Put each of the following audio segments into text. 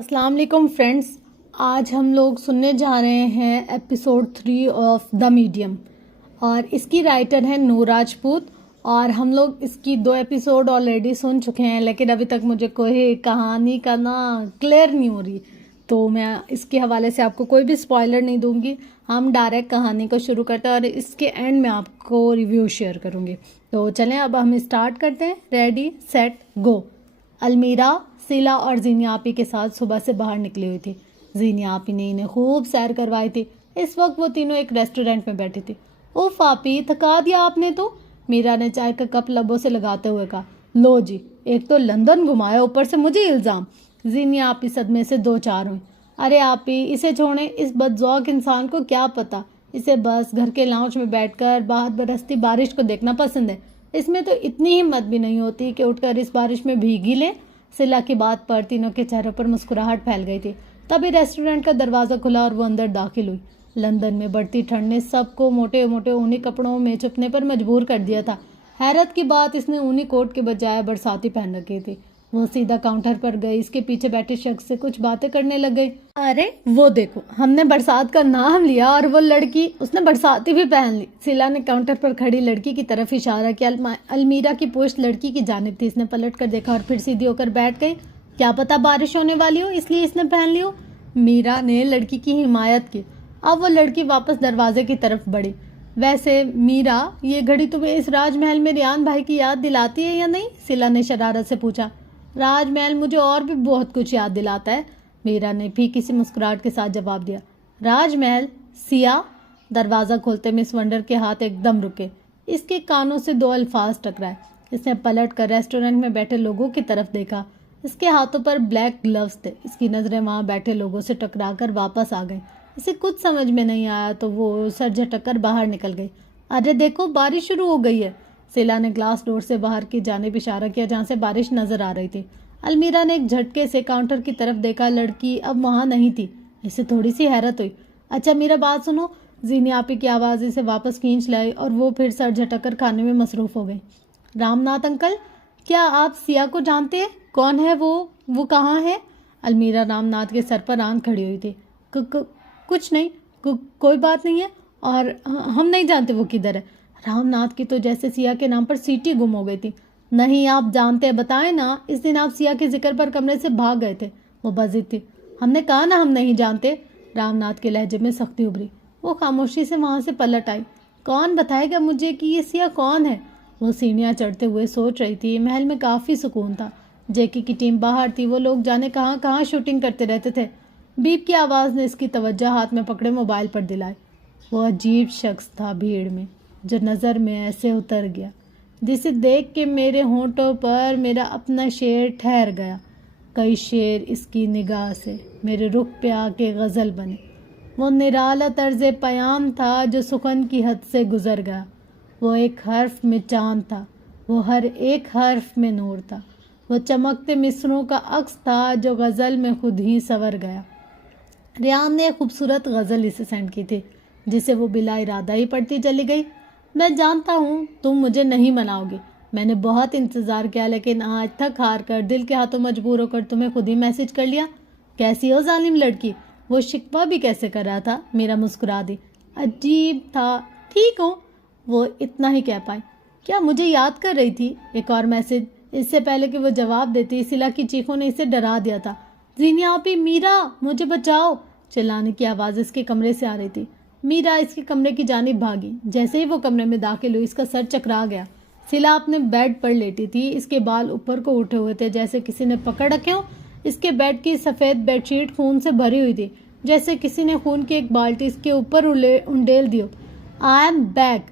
अस्सलाम वालेकुम फ्रेंड्स। आज हम लोग सुनने जा रहे हैं एपिसोड 3 ऑफ द मीडियम और इसकी राइटर है नूर राजपूत। और हम लोग इसकी 2 एपिसोड ऑलरेडी सुन चुके हैं, लेकिन अभी तक मुझे कोई कहानी का ना क्लियर नहीं हो रही, तो मैं इसके हवाले से आपको कोई भी स्पॉइलर नहीं दूंगी। हम डायरेक्ट कहानी को शुरू करते हैं और इसके एंड में आपको रिव्यू शेयर करूंगी। तो चलें अब हम स्टार्ट करते हैं। Ready set go. अलमीरा, सिला और जीनिया आपी के साथ सुबह से बाहर निकली हुई थी। जीनिया आपी ने इन्हें खूब सैर करवाई थी। इस वक्त वो तीनों एक रेस्टोरेंट में बैठी थी। उफ आपी, थका दिया आपने तो, मीरा ने चाय का कप लबों से लगाते हुए कहा। लो जी, एक तो लंदन घुमाया, ऊपर से मुझे इल्ज़ाम। जीनिया आपी सदमे से दो चार हुई। अरे आपी, इसे छोड़ें, इस बदज़ौक़ इंसान को क्या पता, इसे बस घर के लाउंज में बैठकर बाहर बरसती बारिश को देखना पसंद है। इसमें तो इतनी हिम्मत भी नहीं होती कि उठकर इस बारिश में भीग ही ले। सिला की बात पर तीनों के चेहरों पर मुस्कुराहट फैल गई थी। तभी रेस्टोरेंट का दरवाज़ा खुला और वो अंदर दाखिल हुई। लंदन में बढ़ती ठंड ने सबको मोटे मोटे ऊनी कपड़ों में छुपने पर मजबूर कर दिया था। हैरत की बात, इसने ऊनी कोट के बजाय बरसाती पहन रखी थी। वो सीधा काउंटर पर गई, इसके पीछे बैठे शख्स से कुछ बातें करने लग गई। अरे वो देखो, हमने बरसात का नाम लिया और वो लड़की, उसने बरसाती भी पहन ली। सिला ने काउंटर पर खड़ी लड़की की तरफ इशारा किया। अलमीरा की पोस्ट लड़की की जानिब थी। इसने पलट कर देखा और फिर सीधी होकर बैठ गई। क्या पता बारिश होने वाली हो, इसलिए इसने पहन ली हो। मीरा ने लड़की की हिमायत की। अब वो लड़की वापस दरवाजे की तरफ बढ़ी। वैसे मीरा, ये घड़ी तुम्हें इस राजमहल में रियान भाई की याद दिलाती है या नहीं? सिला ने शरारत से पूछा। राजमहल मुझे और भी बहुत कुछ याद दिलाता है, मीरा ने फीकी सी मुस्कुराहट के साथ जवाब दिया। राजमहल? सिया? दरवाज़ा खोलते मिस वंडर के हाथ एकदम रुके। इसके कानों से दो अल्फाज टकराए। इसने पलट कर रेस्टोरेंट में बैठे लोगों की तरफ देखा। इसके हाथों पर ब्लैक ग्लव्स थे। इसकी नज़रें वहाँ बैठे लोगों से टकराकर वापस आ गई। इसे कुछ समझ में नहीं आया तो वो सर झटक कर बाहर निकल गई। अरे देखो, बारिश शुरू हो गई है। सिला ने ग्लास डोर से बाहर की जानिब इशारा किया, जहाँ से बारिश नजर आ रही थी। अलमीरा ने एक झटके से काउंटर की तरफ देखा। लड़की अब वहाँ नहीं थी। इसे थोड़ी सी हैरत हुई। अच्छा मेरा बात सुनो। जीनी आपी की आवाज़ इसे वापस खींच लाई और वो फिर सर झटक कर खाने में मसरूफ़ हो गई। रामनाथ अंकल, क्या आप सिया को जानते हैं? कौन है वो कहाँ है? अलमीरा रामनाथ के सर पर आन खड़ी हुई थी। कुछ नहीं, कोई बात नहीं है, और हम नहीं जानते वो किधर है। रामनाथ की तो जैसे सिया के नाम पर सीटी गुम हो गई थी। नहीं, आप जानते हैं, बताएं ना। इस दिन आप सिया के जिक्र पर कमरे से भाग गए थे। वो बजिद थी। हमने कहा ना हम नहीं जानते। रामनाथ के लहजे में सख्ती उभरी। वो खामोशी से वहाँ से पलट आई। कौन बताएगा मुझे कि ये सिया कौन है? वो सीढ़ियाँ चढ़ते हुए सोच रही थी। महल में काफ़ी सुकून था। जेकी की टीम बाहर थी। वो लोग जाने कहाँ कहाँ शूटिंग करते रहते थे। बीप की आवाज़ ने इसकी तवज्जो हाथ में पकड़े मोबाइल पर दिलाई। वो अजीब शख्स था भीड़ में, जो नज़र में ऐसे उतर गया, जिसे देख के मेरे होंठों पर मेरा अपना शेर ठहर गया। कई शेर इसकी निगाह से मेरे रुख पे आके गज़ल बने। वो निराला तर्ज पयाम था जो सुखन की हद से गुज़र गया। वो एक हर्फ में चांद था, वो हर एक हर्फ में नूर था। वो चमकते मिसरों का अक्स था जो गज़ल में खुद ही संवर गया। रियान ने एक खूबसूरत गज़ल इसे सेंड की थी, जिसे वो बिला इरादा ही पढ़ती चली गई। मैं जानता हूँ तुम मुझे नहीं मनाओगे। मैंने बहुत इंतज़ार किया, लेकिन आज थक हार कर दिल के हाथों मजबूर होकर तुम्हें खुद ही मैसेज कर लिया। कैसी हो जालिम लड़की? वो शिकवा भी कैसे कर रहा था? मेरा मुस्कुरा दी। अजीब था। ठीक हो, वो इतना ही कह पाई। क्या मुझे याद कर रही थी? एक और मैसेज। इससे पहले कि वो जवाब देती, सिला की चीखों ने इसे डरा दिया था। जीनिया आपी, मीरा, मुझे बचाओ! चिल्लाने की आवाज़ इसके कमरे से आ रही थी। मीरा इसके कमरे की जानिब भागी। जैसे ही वो कमरे में दाखिल हुई, इसका सर चकरा गया। सिला अपने बेड पर लेटी थी। इसके बाल ऊपर को उठे हुए थे, जैसे किसी ने पकड़ रखे हो। इसके बेड की सफ़ेद बेडशीट खून से भरी हुई थी, जैसे किसी ने खून की एक बाल्टी इसके ऊपर उंडेल दी हो। I am back,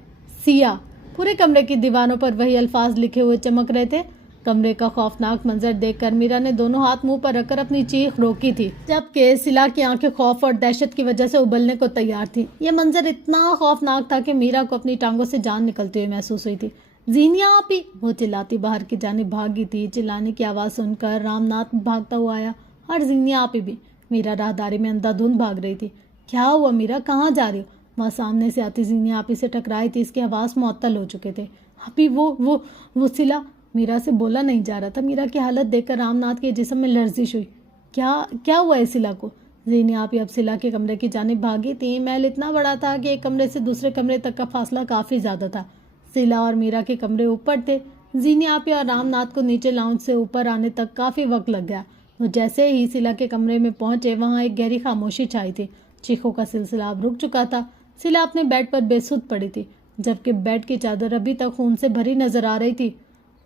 Siya. पूरे कमरे की दीवानों पर वही अल्फाज लिखे हुए चमक रहे थे। कमरे का खौफनाक मंजर देखकर मीरा ने दोनों हाथ मुंह पर रखकर अपनी चीख रोकी थी, जबकि सिला की आंखें खौफ और दहशत की वजह से उबलने को तैयार थी। यह मंजर इतना खौफनाक था कि मीरा को अपनी टांगों से जान निकलती हुई महसूस हुई थी। जीनिया आपी, वो चिल्लाती बाहर की जानिब भागी थी। चिल्लाने की आवाज़ सुनकर रामनाथ भागता हुआ आया, और जीनिया आपी भी। मीरा राहदारी में अंधाधुंध भाग रही थी। क्या हुआ मीरा, कहाँ जा रही हो? वह सामने से आती जीनिया आपी से टकराई थी। इसकी आवाज़ मुअत्तल हो चुके थे। आपी, वो सिला। मीरा से बोला नहीं जा रहा था। मीरा की हालत देखकर रामनाथ के जिस्म में लर्जिश हुई। क्या क्या हुआ है सिला को? जीनी आपी अब सिला के कमरे की जानिब भागी थी। महल इतना बड़ा था कि एक कमरे से दूसरे कमरे तक का फासला काफ़ी ज़्यादा था। सिला और मीरा के कमरे ऊपर थे। जीनी आपी और रामनाथ को नीचे लाउंज से ऊपर आने तक काफ़ी वक्त लग गया। वो जैसे ही सिला के कमरे में पहुंचे वहाँ एक गहरी खामोशी छाई थी। चीखों का सिलसिला अब रुक चुका था। सिला अपने बेड पर बेसुध पड़ी थी, जबकि बेड की चादर अभी तक खून से भरी नजर आ रही थी।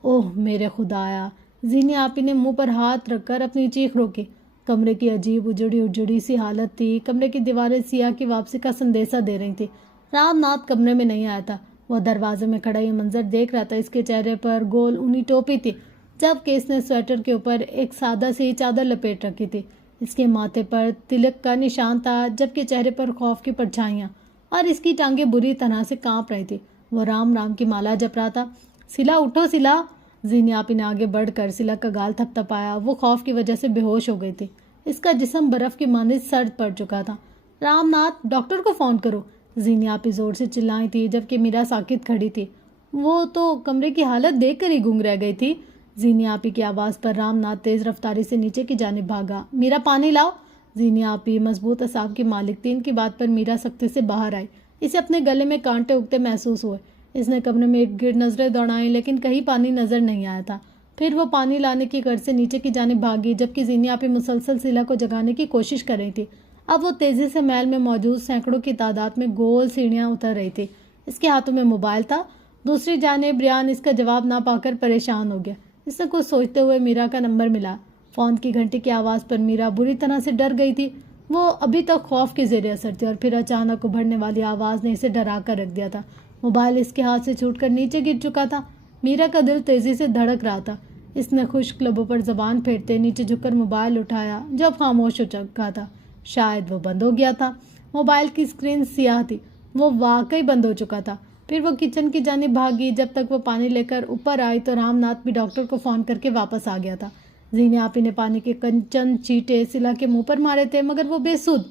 ओह मेरे खुदाया! जीनी आपी ने मुंह पर हाथ रखकर अपनी चीख रोकी। कमरे की अजीब उजड़ी उजड़ी सी हालत थी। कमरे की दीवारें सिया की वापसी का संदेशा दे रही थी। रामनाथ कमरे में नहीं आया था। वह दरवाजे में खड़ा ये मंजर देख रहा था। इसके चेहरे पर गोल ऊनी टोपी थी, जबकि इसने स्वेटर के ऊपर एक सादा सी चादर लपेट रखी थी। इसके माथे पर तिलक का निशान था, जबकि चेहरे पर खौफ की परछाइयाँ, और इसकी टांगें बुरी तरह से कांप रही थी। वो राम राम की माला जप रहा था। सिला उठो सिला! जीनी आपी ने आगे बढ़कर सिला का गाल थपथपाया। वो खौफ की वजह से बेहोश हो गई थी। इसका जिस्म बर्फ की मानिंद सर्द पड़ चुका था। रामनाथ, डॉक्टर को फ़ोन करो! जीनी आपी जोर से चिल्लाई थी, जबकि मीरा साकित खड़ी थी। वो तो कमरे की हालत देखकर ही गूंग रह गई थी। जीनी आपी की आवाज़ पर रामनाथ तेज रफ्तारी से नीचे की जानिब भागा। मीरा पानी लाओ! जीनी आपी मजबूत असाब की मालिक थी। इनकी बात पर मीरा सख्ती से बाहर आई। इसे अपने गले में कांटे उगते महसूस हुए। इसने कमरे में एक गिर नजरें दौड़ाई, लेकिन कहीं पानी नजर नहीं आया था। फिर वो पानी लाने की गर्ज से नीचे की जानिब भागी, जबकि जीनी आपी मुसलसल सिला को जगाने की कोशिश कर रही थी। अब वो तेजी से महल में मौजूद सैकड़ों की तादाद में गोल सीढ़ियाँ उतर रही थी। इसके हाथों में मोबाइल था। दूसरी जानिब रियान इसका जवाब ना पाकर परेशान हो गया। इसने कुछ सोचते हुए मीरा का नंबर मिला। फ़ोन की घंटी की आवाज़ पर मीरा बुरी तरह से डर गई थी। वो अभी तक खौफ के ज़ेरे असर थी, और फिर अचानक उभरने वाली आवाज़ ने इसे डरा कर रख दिया था। मोबाइल इसके हाथ से छूटकर नीचे गिर चुका था। मीरा का दिल तेज़ी से धड़क रहा था। इसने खुश्क लबों पर जबान फेरते नीचे झुककर मोबाइल उठाया, जो अब खामोश हो चुका था। शायद वो बंद हो गया था। मोबाइल की स्क्रीन सियाह थी। वो वाकई बंद हो चुका था। फिर वो किचन की जानिब भागी। जब तक वो पानी लेकर ऊपर आई तो रामनाथ भी डॉक्टर को फ़ोन करके वापस आ गया था। जीनी आपी ने पानी के चंद चींटे सिला के मुंह पर मारे थे, मगर वो बेसुध।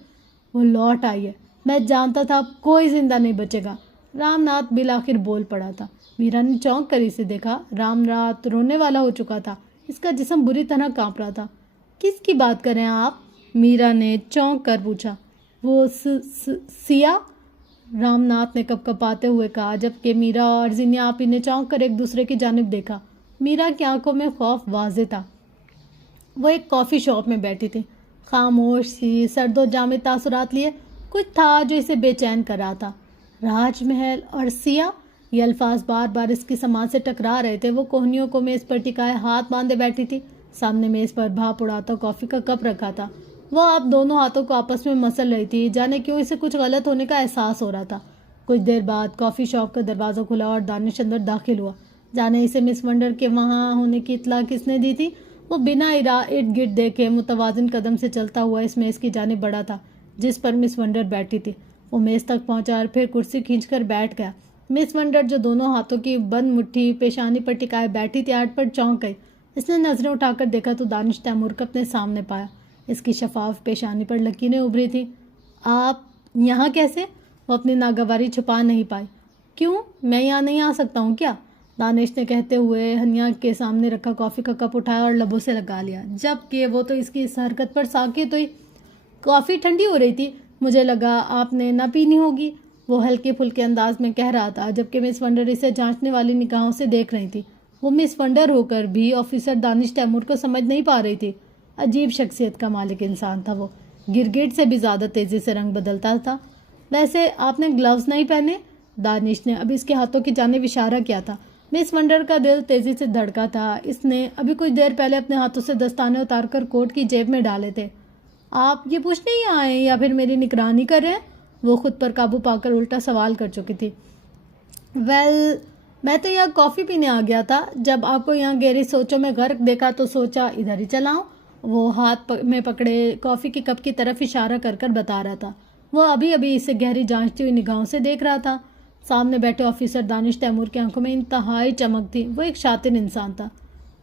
वो लौट आई है। मैं जानता था अब कोई जिंदा नहीं बचेगा। रामनाथ बिल आखिर बोल पड़ा था। मीरा ने चौंक कर इसे देखा। रामनाथ रोने वाला हो चुका था। इसका जिस्म बुरी तरह कांप रहा था। किसकी बात कर रहे हैं आप? मीरा ने चौंक कर पूछा। वो सिया? रामनाथ ने कपकपाते हुए कहा, जबकि मीरा और जीनी आपी ने चौंक कर एक दूसरे की जानिब देखा। मीरा की आंखों में खौफ वाज़े था। वो एक कॉफ़ी शॉप में बैठी थी, खामोश सी, सर्दो जामे तासुरात लिए। कुछ था जो इसे बेचैन कर रहा था। राजमहल और सिया, ये अल्फाज बार बार इसकी समाज से टकरा रहे थे। वो कोहनियों को मेज़ पर टिकाए हाथ बांधे बैठी थी। सामने मेज़ पर भाप उड़ाता कॉफ़ी का कप रखा था। वह अब दोनों हाथों को आपस में मसल रही थी। जाने क्यों इसे कुछ गलत होने का एहसास हो रहा था। कुछ देर बाद कॉफ़ी शॉप का दरवाज़ा खुला और दानिश अंदर दाखिल हुआ। जाने इसे मिस वंडर के वहाँ होने की इत्तला किसने दी थी। वो बिना इर्द गिर्द देखे मुतवाजिन कदम से चलता हुआ इस मेज़ की जानिब बढ़ा था जिस पर मिस वंडर बैठी थी। वो मेज़ तक पहुंचा और फिर कुर्सी खींचकर बैठ गया। मिस वंडर, जो दोनों हाथों की बंद मुट्ठी पेशानी पर टिकाए बैठी थी, आट पर चौंक गई। इसने नज़रें उठाकर देखा तो दानिश तैमूर को अपने सामने पाया। इसकी शफाफ पेशानी पर लकीरें उभरी थी। आप यहाँ कैसे? वो अपनी नागवारी छुपा नहीं पाई। क्यों, मैं यहाँ नहीं आ सकता हूँ क्या? दानिश ने कहते हुए हनिया के सामने रखा कॉफ़ी का कप उठाया और लबों से लगा लिया, जबकि वो तो इसकी इस हरकत पर साकित हुई। कॉफ़ी ठंडी हो रही थी, मुझे लगा आपने ना पीनी होगी, वो हल्के फुल्के अंदाज में कह रहा था, जबकि मिस वंडर इसे जांचने वाली निगाहों से देख रही थी। वो मिस वंडर होकर भी ऑफिसर दानिश तैमूर को समझ नहीं पा रही थी। अजीब शख्सियत का मालिक इंसान था वो। गिरगिट से भी ज़्यादा तेज़ी से रंग बदलता था। वैसे आपने ग्लव्स नहीं पहने? दानिश ने अभी इसके हाथों की जानिब इशारा किया था। मिस वंडर का दिल तेज़ी से धड़का था। इसने अभी कुछ देर पहले अपने हाथों से दस्ताने उतारकर कोट की जेब में डाले थे। आप ये पूछने ही आए या फिर मेरी निगरानी कर रहे हैं? वो खुद पर काबू पाकर उल्टा सवाल कर चुकी थी। वेल, मैं तो यहाँ कॉफ़ी पीने आ गया था। जब आपको यहाँ गहरी सोचों में गर्क देखा तो सोचा इधर ही चलाऊं। वो हाथ में पकड़े कॉफ़ी के कप की तरफ इशारा कर कर बता रहा था। वो अभी अभी इसे गहरी जांचती हुई निगाहों से देख रहा था। सामने बैठे ऑफिसर दानिश तैमूर की आंखों में इंतहाई चमक थी। वो एक शातिर इंसान था।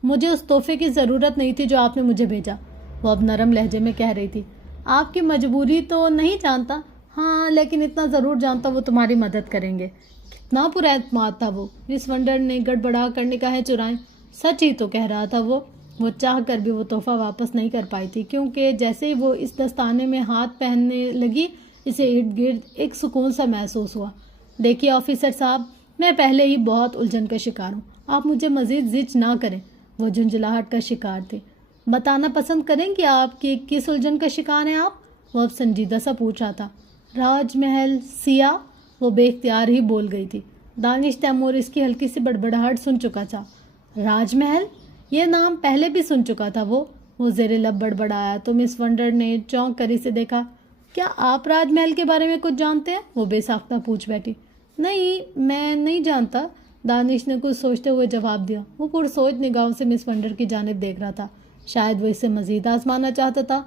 मुझे उस तोहफे की ज़रूरत नहीं थी जो आपने मुझे भेजा, वो अब नरम लहजे में कह रही थी। आपकी मजबूरी तो नहीं जानता, हाँ, लेकिन इतना ज़रूर जानता वो तुम्हारी मदद करेंगे। कितना पुरैतमाद था वो। मिस वंडर ने गड़बड़ा कर निगाहें चुराएं। सच ही तो कह रहा था वो। वो चाह कर भी वो तोहफा वापस नहीं कर पाई थी, क्योंकि जैसे ही वो इस दस्ताने में हाथ पहनने लगी, इसे इर्द गिर्द एक सुकून सा महसूस हुआ। देखिए ऑफिसर साहब, मैं पहले ही बहुत उलझन का शिकार हूँ, आप मुझे मज़ीद जिच ना करें। वो झुंझलाहट का शिकार थे। बताना पसंद करें कि आपकी किस उलझन का शिकार हैं आप? वो अब संजीदा सा पूछ रहा था। राजमहल, सिया, वो बेख्तियार ही बोल गई थी। दानिश तैमूर इसकी हल्की सी बड़बड़ाहट सुन चुका था। राजमहल, ये नाम पहले भी सुन चुका था वो ज़ेरे लब बड़बड़ाया तो मिस वंडर ने चौंक कर इसे देखा। क्या आप राजमहल के बारे में कुछ जानते हैं? वो बेसाख्ता पूछ बैठी। नहीं, मैं नहीं जानता, दानिश ने कुछ सोचते हुए जवाब दिया। वो पुरसोच निगाहों से मिस वंडर की जानिब देख रहा था। शायद वो इसे मज़ीद आजमाना चाहता था।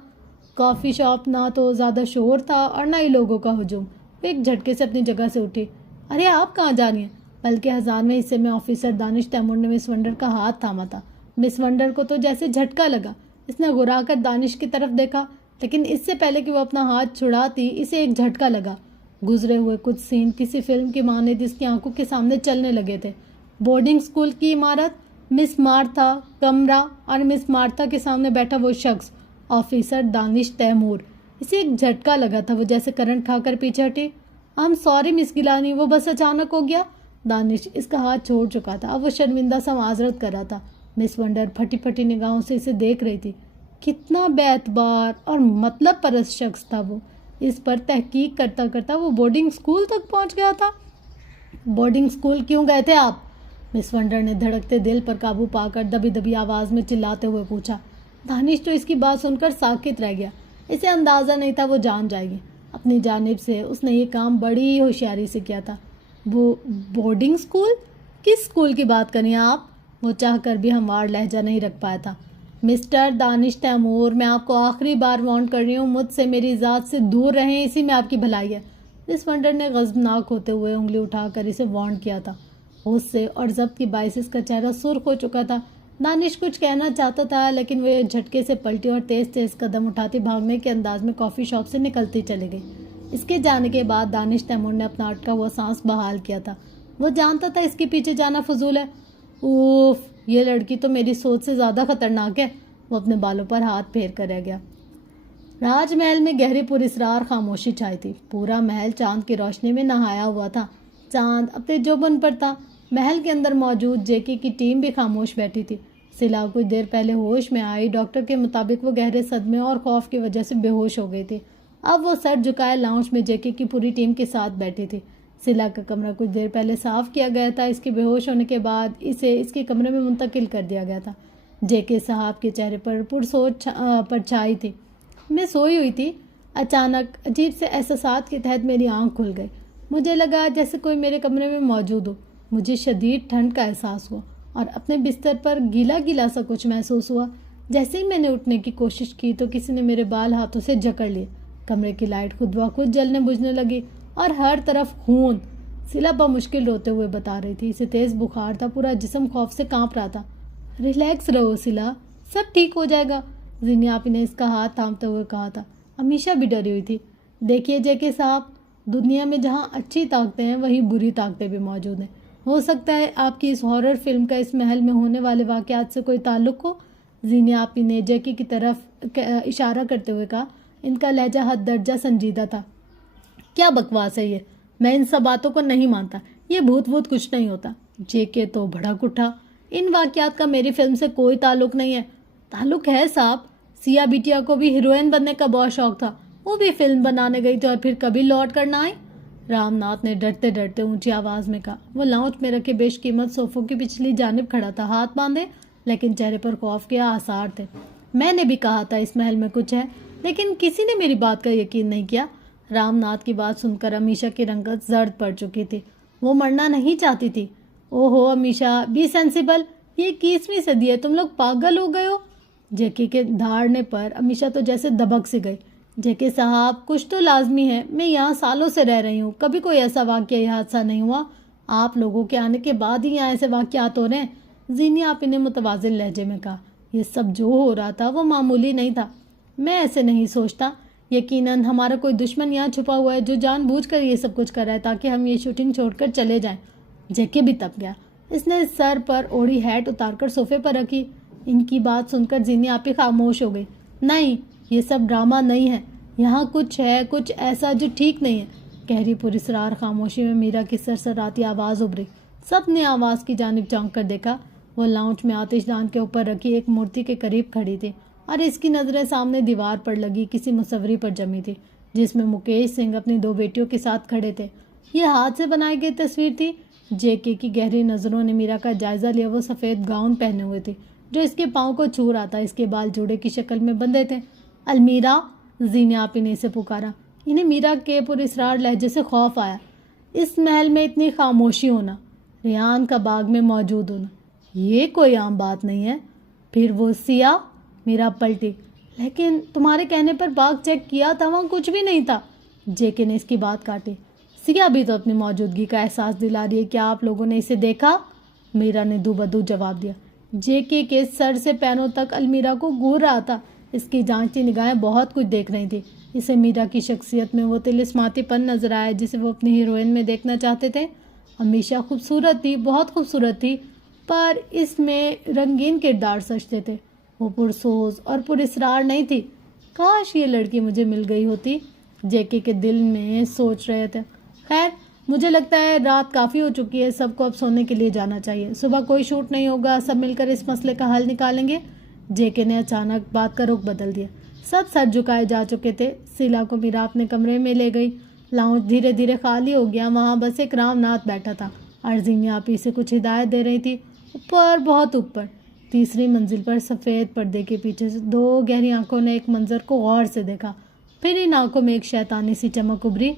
कॉफ़ी शॉप ना तो ज़्यादा शोर था और ना ही लोगों का हुजूम। वो एक झटके से अपनी जगह से उठी। अरे आप कहाँ जा रही हैं? बल्कि 1000वें हिस्से में ऑफिसर दानिश तैमूर ने मिस वंडर का हाथ थामा था। मिस वंडर को तो जैसे झटका लगा। इसने घुरा कर दानिश की तरफ देखा, लेकिन इससे पहले कि वो अपना हाथ छुड़ाती, इसे एक झटका लगा। गुजरे हुए कुछ सीन किसी फिल्म की माने जिसकी आंखों के सामने चलने लगे थे। बोर्डिंग स्कूल की इमारत, मिस मार्था कमरा और मिस मार्था के सामने बैठा वो शख्स, ऑफिसर दानिश तैमूर। इसे एक झटका लगा था। वो जैसे करंट खाकर पीछे हटी। I am sorry Miss Gilani, वो बस अचानक हो गया। दानिश इसका हाथ छोड़ चुका था। अब वो शर्मिंदा सा माजरत कर रहा था। मिस वंडर फटी फटी निगाहों से इसे देख रही थी। कितना बेएतबार और मतलब परस्त शख्स था वो। इस पर तहकीक करता करता वो बोर्डिंग स्कूल तक पहुंच गया था। बोर्डिंग स्कूल क्यों गए थे आप? मिस वंडर ने धड़कते दिल पर काबू पाकर दबी दबी आवाज़ में चिल्लाते हुए पूछा। दानिश तो इसकी बात सुनकर साकित रह गया। इसे अंदाज़ा नहीं था वो जान जाएगी। अपनी जानिब से उसने ये काम बड़ी होशियारी से किया था। वो बोर्डिंग स्कूल? किस स्कूल की बात करें आप? वो चाह कर भी हमवार लहजा नहीं रख पाया था। मिस्टर दानिश तैमूर, मैं आपको आखिरी बार वार्न कर रही हूँ, मुझसे मेरी ज़ात से दूर रहें, इसी में आपकी भलाई है। मिस वंडर ने गज़बनाक होते हुए उंगली उठाकर इसे वार्न किया था। गुस्से और जब्त की बाइस इसका चेहरा सुर्ख हो चुका था। दानिश कुछ कहना चाहता था, लेकिन वो झटके से पलटी और तेज तेज कदम उठाती भागने के अंदाज में कॉफ़ी शॉप से निकलती चली गई। इसके जाने के बाद दानिश तैमूर ने अपना अटका हुआ सांस बहाल किया था। वो जानता था इसके पीछे जाना फजूल है। उफ, ये लड़की तो मेरी सोच से ज़्यादा खतरनाक है। वो अपने बालों पर हाथ फेर कर रह गया। राजमहल में गहरी पुरस्रार खामोशी छाई थी। पूरा महल चांद की रोशनी में नहाया हुआ था। चांद अपने जोबन पर था। महल के अंदर मौजूद जेके की टीम भी खामोश बैठी थी। सिला कुछ देर पहले होश में आई। डॉक्टर के मुताबिक वो गहरे सदमे और खौफ की वजह से बेहोश हो गई थी। अब वो सर झुकाए लाउंज में जेके की पूरी टीम के साथ बैठी थी। सिला का कमरा कुछ देर पहले साफ किया गया था। इसके बेहोश होने के बाद इसे इसके कमरे में मुंतकिल कर दिया गया था। जेके साहब के चेहरे पर पुरसोच परछाई थी। मैं सोई हुई थी। अचानक अजीब से एहसासात के तहत मेरी आंख खुल गई। मुझे लगा जैसे कोई मेरे कमरे में मौजूद हो। मुझे शदीद ठंड का एहसास हुआ और अपने बिस्तर पर गीला गीला सा कुछ महसूस हुआ। जैसे ही मैंने उठने की कोशिश की तो किसी ने मेरे बाल हाथों से जकड़ लिए। कमरे की लाइट खुद ब खुद जलने बुझने लगी और हर तरफ खून। सिला बमुश्किल रोते हुए बता रही थी। इसे तेज़ बुखार था। पूरा जिस्म खौफ से कांप रहा था। रिलैक्स रहो सिला, सब ठीक हो जाएगा, जीनी आपी ने इसका हाथ थामते हुए कहा था। अमीशा भी डरी हुई थी। देखिए जेके साहब, दुनिया में जहाँ अच्छी ताकतें हैं वहीं बुरी ताकतें भी मौजूद हैं। हो सकता है आपकी इस हॉरर फिल्म का इस महल में होने वाले वाक़यात से कोई ताल्लुक़ हो। जीनी आपी ने जेके की तरफ इशारा करते हुए कहा। इनका लहजा हद दर्जा संजीदा था। क्या बकवास है ये, मैं इन सब बातों को नहीं मानता। ये भूत वूत कुछ नहीं होता। जेके तो भड़क उठा। इन वाक़यात का मेरी फिल्म से कोई ताल्लुक़ नहीं है। ताल्लुक़ है साहब। सिया बिटिया को भी हीरोइन बनने का बहुत शौक था। वो भी फिल्म बनाने गई थी और फिर कभी लौट कर ना आई। रामनाथ ने डरते डरते ऊंची आवाज़ में कहा। वो लाउंज में रखे बेशकीमत सोफ़ों की पिछली जानिब खड़ा था, हाथ बांधे, लेकिन चेहरे पर खौफ के आसार थे। मैंने भी कहा था इस महल में कुछ है, लेकिन किसी ने मेरी बात का यकीन नहीं किया। रामनाथ की बात सुनकर अमीशा की रंगत जर्द पड़ चुकी थी। वो मरना नहीं चाहती थी। ओहो अमीशा, बी सेंसिबल। ये 21वीं सदी है, तुम लोग पागल हो गए हो। जेके के धारने पर अमीशा तो जैसे दबक सी गई। जेके साहब, कुछ तो लाजमी है। मैं यहाँ सालों से रह रही हूँ, कभी कोई ऐसा वाक़या या हादसा नहीं हुआ। आप लोगों के आने के बाद ही यहाँ ऐसे वाक़यात हो रहे हैं। जीनी आपी ने मुतवाज़िन लहजे में कहा। यह सब जो हो रहा था वो मामूली नहीं था। मैं ऐसे नहीं सोचता। यकीनन हमारा कोई दुश्मन यहाँ छुपा हुआ है जो जानबूझकर ये सब कुछ कर रहा है ताकि हम ये शूटिंग छोड़कर चले जाएं। जेके भी तप गया। इसने सर पर ओढ़ी हैट उतारकर सोफे पर रखी। इनकी बात सुनकर जीनी आपी खामोश हो गई। नहीं, ये सब ड्रामा नहीं है, यहाँ कुछ है, कुछ ऐसा जो ठीक नहीं है। गहरी पुरस्रार खामोशी में मीरा की सरसराती आवाज़ उभरी। सब ने आवाज़ की जानिब झांक कर देखा। वो लाउंज में आतिशदान के ऊपर रखी एक मूर्ति के करीब खड़ी थी और इसकी नज़रें सामने दीवार पर लगी किसी मुसव्वरी पर जमी थी, जिसमें मुकेश सिंह अपनी 2 बेटियों के साथ खड़े थे। यह हाथ से बनाई गई तस्वीर थी। जेके की गहरी नज़रों ने मीरा का जायज़ा लिया। वो सफ़ेद गाउन पहने हुए थे जो इसके पाँव को छू रहा था। इसके बाल जोड़े की शक्ल में बंधे थे। अलमीरा, जीने आपी ने इसे पुकारा। इन्हें मीरा के पुरस्रार लहजे से खौफ आया। इस महल में इतनी खामोशी होना, रेहान का बाग में मौजूद होना, ये कोई आम बात नहीं है। फिर वो सिया, मीरा पलटी। लेकिन तुम्हारे कहने पर बाग चेक किया था, वहाँ कुछ भी नहीं था। जेके ने इसकी बात काटी। सिया भी तो अपनी मौजूदगी का एहसास दिला रही है। क्या आप लोगों ने इसे देखा? मीरा ने दूबदू जवाब दिया। जेके के सर से पैरों तक अलमीरा को घूर रहा था। इसकी जांचती निगाहें बहुत कुछ देख रही थी। इसे मीरा की शख्सियत में वो तिलिस्मातीपन नजर आया जिसे वो अपनी हीरोइन में देखना चाहते थे। हमेशा खूबसूरत थी, बहुत खूबसूरत थी, पर इसमें रंगीन किरदार सजते थे। वो पुरसोज और पुरस्रार नहीं थी। काश ये लड़की मुझे मिल गई होती, जेके के दिल में सोच रहे थे। खैर, मुझे लगता है रात काफ़ी हो चुकी है, सबको अब सोने के लिए जाना चाहिए। सुबह कोई शूट नहीं होगा, सब मिलकर इस मसले का हल निकालेंगे। जेके ने अचानक बात का रुख बदल दिया। सब सर झुकाए जा चुके थे। शीला को मीरा अपने कमरे में ले गई। लाउंज धीरे धीरे खाली हो गया। वहाँ बस एक रामनाथ बैठा था। अर्जीनी आपी से कुछ हिदायत दे रही थी। ऊपर, बहुत ऊपर, 3री मंजिल पर सफ़ेद पर्दे के पीछे से 2 गहरी आंखों ने एक मंजर को गौर से देखा। फिर इन आंखों में एक शैतानी सी चमक उभरी।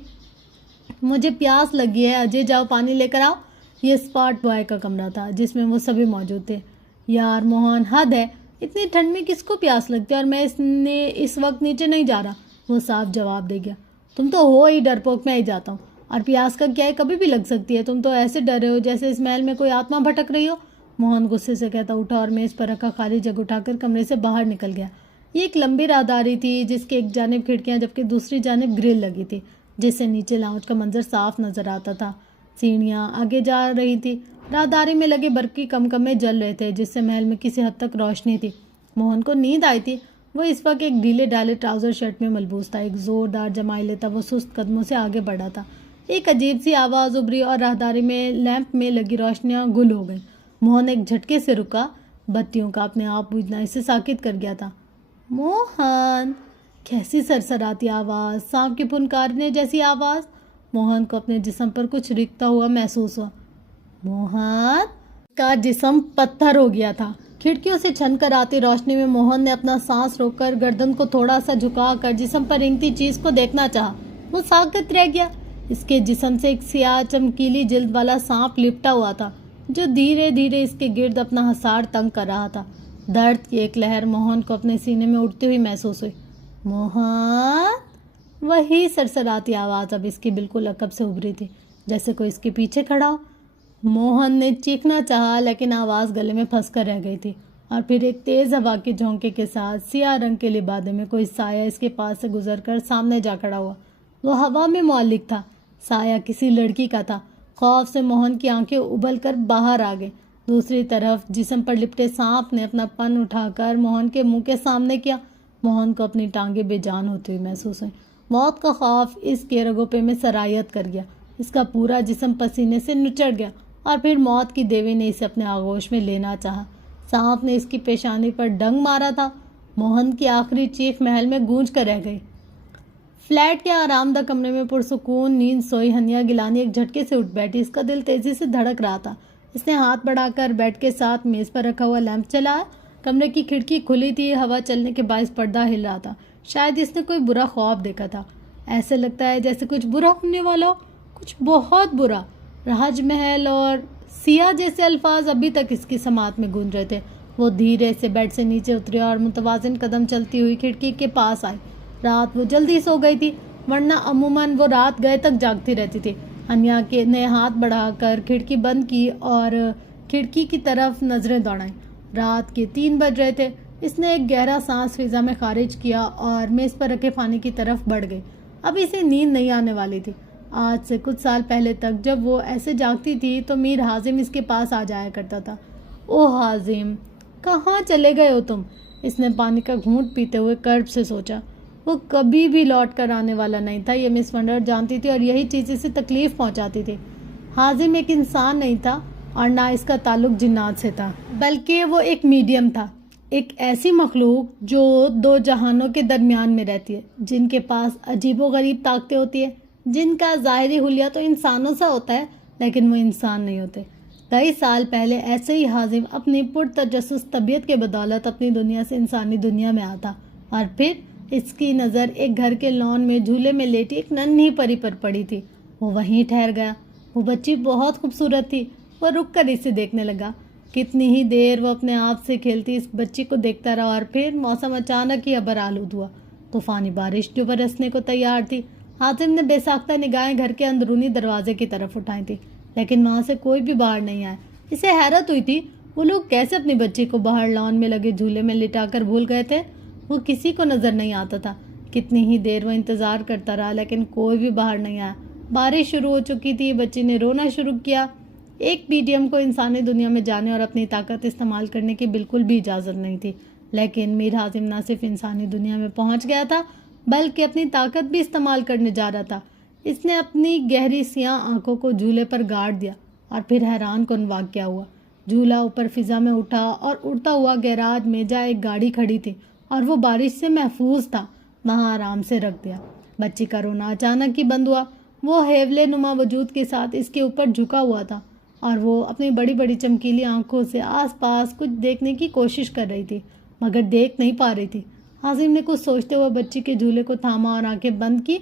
मुझे प्यास लगी है, अजय जाओ पानी लेकर आओ। ये स्पॉट बॉय का कमरा था जिसमें वो सभी मौजूद थे। यार मोहन, हद है, इतनी ठंड में किसको प्यास लगती है, और मैं इस वक्त नीचे नहीं जा रहा। वो साफ जवाब दे गया। तुम तो हो ही डरपोक, मैं ही जाता हूँ। और प्यास का क्या है, कभी भी लग सकती है। तुम तो ऐसे डरे हो जैसे इस महल में कोई आत्मा भटक रही हो। मोहन गुस्से से कहता उठा और मेज़ पर रखा खाली जग उठाकर कमरे से बाहर निकल गया। ये एक लंबी राहदारी थी जिसके एक जानिब खिड़कियाँ जबकि दूसरी जानिब ग्रिल लगी थी, जिससे नीचे लाउंज का मंजर साफ नजर आता था। सीढ़ियाँ आगे जा रही थी। राहदारी में लगे बर्की कमकमे जल रहे थे जिससे महल में किसी हद तक रोशनी थी। मोहन को नींद आई थी। वो इस वक्त एक ढीले ढाले ट्राउज़र शर्ट में मलबूस था। एक ज़ोरदार जमाई लेता वो सुस्त कदमों से आगे बढ़ा था। एक अजीब सी आवाज़ उभरी और राहदारी में लैंप में लगी रोशनियाँ गुल हो गई। मोहन एक झटके से रुका। बत्तियों का अपने आप बुझना इसे साकित कर गया था। मोहन, कैसी सरसराती आवाज़, सांप की फुनकारने जैसी आवाज़। मोहन को अपने जिस्म पर कुछ रिकता हुआ महसूस हुआ। मोहन का जिस्म पत्थर हो गया था। खिड़कियों से छन कर आती रोशनी में मोहन ने अपना सांस रोककर गर्दन को थोड़ा सा झुकाकर जिस्म पर रेंगती चीज़ को देखना चाहा। वो साकित रह गया। इसके जिस्म से एक सियाह चमकीली जिल्द वाला सांप लिपटा हुआ था जो धीरे धीरे इसके गिर्द अपना हसार तंग कर रहा था। दर्द की एक लहर मोहन को अपने सीने में उठती हुई महसूस हुई। मोहन, वही सरसराती आवाज़ अब इसकी बिल्कुल अकब से उभरी थी, जैसे कोई इसके पीछे खड़ा हो। मोहन ने चीखना चाहा लेकिन आवाज़ गले में फंस कर रह गई थी। और फिर एक तेज़ हवा के झोंके के साथ सियाह रंग के लिबादे में कोई साया इसके पास से गुजरकर सामने जा खड़ा हुआ। वो हवा में मौलिक था। साया किसी लड़की का था। खौफ से मोहन की आंखें उबल कर बाहर आ गई। दूसरी तरफ जिस्म पर लिपटे सांप ने अपना पन उठाकर मोहन के मुंह के सामने किया। मोहन को अपनी टांगें बेजान होती हुई महसूस हुई। मौत का खौफ इसके रगोपे में सरायत कर गया। इसका पूरा जिस्म पसीने से नुचड़ गया और फिर मौत की देवी ने इसे अपने आगोश में लेना चाहा। सांप ने इसकी पेशानी पर डंग मारा था। मोहन की आखिरी चीख महल में गूंज कर रह गई। फ्लैट के आरामदा कमरे में पुरसुकून नींद सोई हनिया गिलानी एक झटके से उठ बैठी। इसका दिल तेजी से धड़क रहा था। इसने हाथ बढ़ाकर बेड के साथ मेज़ पर रखा हुआ लैंप चलाया। कमरे की खिड़की खुली थी। हवा चलने के बायस पर्दा हिल रहा था। शायद इसने कोई बुरा ख्वाब देखा था। ऐसे लगता है जैसे कुछ बुरा होने वाला हो, कुछ बहुत बुरा। राजमहल और सिया जैसे अल्फाज अभी तक इसकी समात में गूंज रहे थे। वो धीरे से बेड से नीचे उतरी और मुतवाजिन कदम चलती हुई खिड़की के पास आई। रात वो जल्दी सो गई थी, वरना अमूमन वो रात गए तक जागती रहती थी। अनिया के ने हाथ बढ़ाकर खिड़की बंद की और खिड़की की तरफ नज़रें दौड़ाईं। रात के 3 बज रहे थे। इसने एक गहरा सांस फिजा में खारिज किया और मेज़ पर रखे पानी की तरफ बढ़ गई। अब इसे नींद नहीं आने वाली थी। आज से कुछ साल पहले तक जब वो ऐसे जागती थी तो मीर हाजिम इसके पास आ जाया करता था। ओह हाजिम, कहाँ चले गए हो तुम? इसने पानी का घूंट पीते हुए कर्ब से सोचा। वो कभी भी लौट कर आने वाला नहीं था, ये मिस वंडर जानती थी और यही चीज़ इसे तकलीफ पहुंचाती थी। हाजिम एक इंसान नहीं था और ना इसका ताल्लुक जिन्नात से था, बल्कि वो एक मीडियम था, एक ऐसी मखलूक जो दो जहानों के दरमियान में रहती है, जिनके पास अजीबोगरीब ताकतें होती है, जिनका ज़ाहिरी हुलिया तो इंसानों सा होता है लेकिन वो इंसान नहीं होते। कई साल पहले ऐसे ही हाजिम अपनी पुरतजस्सुस तबीयत के बदौलत अपनी दुनिया से इंसानी दुनिया में आता और फिर इसकी नज़र एक घर के लॉन में झूले में लेटी एक नन्ही परी पर पड़ी थी। वो वहीं ठहर गया। वो बच्ची बहुत खूबसूरत थी। वो रुक कर इसे देखने लगा। कितनी ही देर वो अपने आप से खेलती इस बच्ची को देखता रहा और फिर मौसम अचानक ही अबर आलूद हुआ। तूफानी बारिश जो बरसने को तैयार थी। हातिम ने बेसाख्ता निगाहें घर के अंदरूनी दरवाजे की तरफ उठाई थी, लेकिन वहाँ से कोई भी बाहर नहीं आया। इसे हैरत हुई थी, वो लोग कैसे अपनी बच्ची को बाहर लॉन में लगे झूले में लिटाकर भूल गए थे। वो किसी को नज़र नहीं आता था। कितनी ही देर वो इंतज़ार करता रहा, लेकिन कोई भी बाहर नहीं आया। बारिश शुरू हो चुकी थी। बच्ची ने रोना शुरू किया। एक मीडियम को इंसानी दुनिया में जाने और अपनी ताकत इस्तेमाल करने की बिल्कुल भी इजाज़त नहीं थी, लेकिन मीर हातिम ना सिर्फ इंसानी दुनिया में पहुंच गया था, बल्कि अपनी ताकत भी इस्तेमाल करने जा रहा था। इसने अपनी गहरी सियाह आंखों को झूले पर गाड़ दिया और फिर हैरान कुन वाक़या हुआ। झूला ऊपर फिजा में उठा और उड़ता हुआ गैराज में जा एक गाड़ी खड़ी थी और वो बारिश से महफूज था, वहाँ आराम से रख दिया। बच्ची का रोना अचानक ही बंद हुआ। वो हेवले नुमा वजूद के साथ इसके ऊपर झुका हुआ था और वो अपनी बड़ी बड़ी चमकीली आंखों से आसपास कुछ देखने की कोशिश कर रही थी, मगर देख नहीं पा रही थी। हाजिम ने कुछ सोचते हुए बच्ची के झूले को थामा और आंखें बंद की।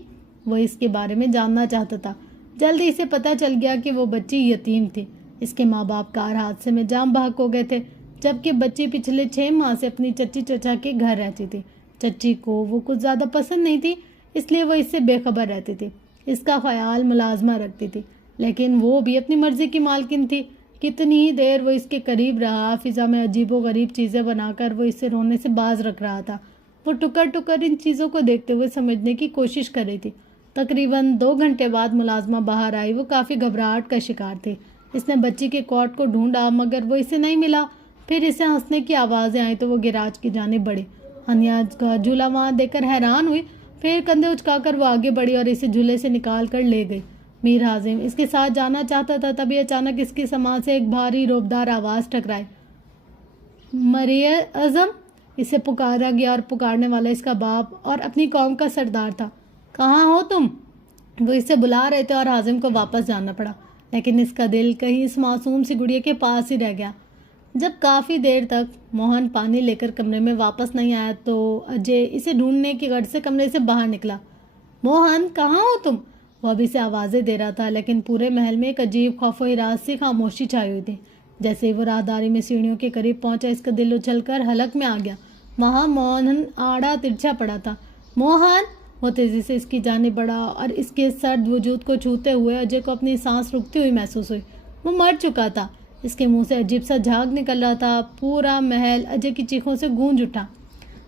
वो इसके बारे में जानना चाहता था। जल्दी इसे पता चल गया कि वो बच्ची यतीम थी। इसके माँ बाप कार हादसे में जाम बहक हो गए थे, जबकि बच्ची पिछले 6 माह से अपनी चच्ची चचा के घर रहती थी। चच्ची को वो कुछ ज़्यादा पसंद नहीं थी, इसलिए वो इससे बेखबर रहती थी। इसका ख्याल मुलाजमा रखती थी, लेकिन वो भी अपनी मर्जी की मालकिन थी। कितनी ही देर वो इसके करीब रहा। फिजा में अजीबो गरीब चीज़ें बनाकर वो इसे रोने से बाज रख रहा था। वो टुकर टुकर इन चीज़ों को देखते हुए समझने की कोशिश कर रही थी। तकरीबन 2 घंटे बाद मुलाजमा बाहर आई। वो काफ़ी घबराहट का शिकार थी। इसने बच्ची के कोट को ढूंढा, मगर वो इसे नहीं मिला। फिर इसे हंसने की आवाज़ें आई तो वो गिराज की जानिब बढ़ी। हनिया का झूला वहाँ देखकर हैरान हुई। फिर कंधे उचकाकर वो आगे बढ़ी और इसे झूले से निकाल कर ले गई। मीर हाजिम इसके साथ जाना चाहता था, तभी अचानक इसके समाज से एक भारी रोबदार आवाज़ टकराई। मरिया अज़म, इसे पुकारा गया और पुकारने वाला इसका बाप और अपनी कौम का सरदार था। कहाँ हो तुम? वो इसे बुला रहे थे और हाजिम को वापस जाना पड़ा, लेकिन इसका दिल कहीं इस मासूम सी गुड़िया के पास ही रह गया। जब काफ़ी देर तक मोहन पानी लेकर कमरे में वापस नहीं आया तो अजय इसे ढूंढने की गर्ज से कमरे से बाहर निकला। मोहन, कहाँ हो तुम? वो अभी से आवाज़ें दे रहा था, लेकिन पूरे महल में एक अजीब खौफो हिरास सी खामोशी छाई हुई थी। जैसे ही वो राहदारी में सीढ़ियों के करीब पहुंचा, इसका दिल उछलकर हलक में आ गया। वहाँ मोहन आड़ा तिरछा पड़ा था। मोहन! वो तेज़ी से इसकी जानिब बढ़ा और इसके सर्द वजूद को छूते हुए अजय को अपनी सांस रुकती हुई महसूस हुई। वो मर चुका था। इसके मुंह से अजीब सा झाग निकल रहा था। पूरा महल अजय की चीखों से गूंज उठा।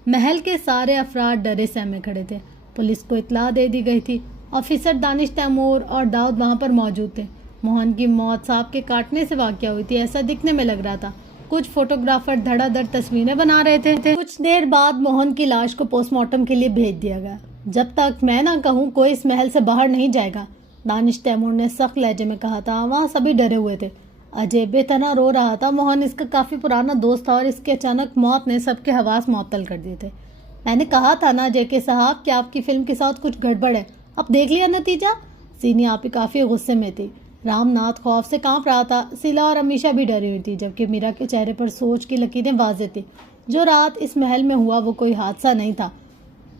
महल के सारे अफराद डरे सहमे खड़े थे। पुलिस को इत्तला दे दी गई थी। ऑफिसर दानिश तैमूर और दाऊद वहाँ पर मौजूद थे। मोहन की मौत सांप के काटने से वाक़या हुई थी, ऐसा दिखने में लग रहा था। कुछ फोटोग्राफर धड़ाधड़ तस्वीरें बना रहे थे। कुछ देर बाद मोहन की लाश को पोस्टमार्टम के लिए भेज दिया गया। जब तक मैं ना कहूँ कोई इस महल से बाहर नहीं जाएगा, दानिश तैमूर ने सख्त लहजे में कहा था। वहाँ सभी डरे हुए थे। अजय बेतना रो रहा था। मोहन इसका काफ़ी पुराना दोस्त था और इसकी अचानक मौत ने सबके हवास मुअत्तल कर दिए थे। मैंने कहा था ना जेके साहब कि आपकी फिल्म के साथ कुछ गड़बड़ है। अब देख लिया नतीजा। सीनी आप ही काफ़ी गुस्से में थी। रामनाथ खौफ से कांप रहा था। सिला और अमीशा भी डरी हुई थी, जबकि मीरा के चेहरे पर सोच की लकीरें वाज़ेह थी। जो रात इस महल में हुआ वो कोई हादसा नहीं था।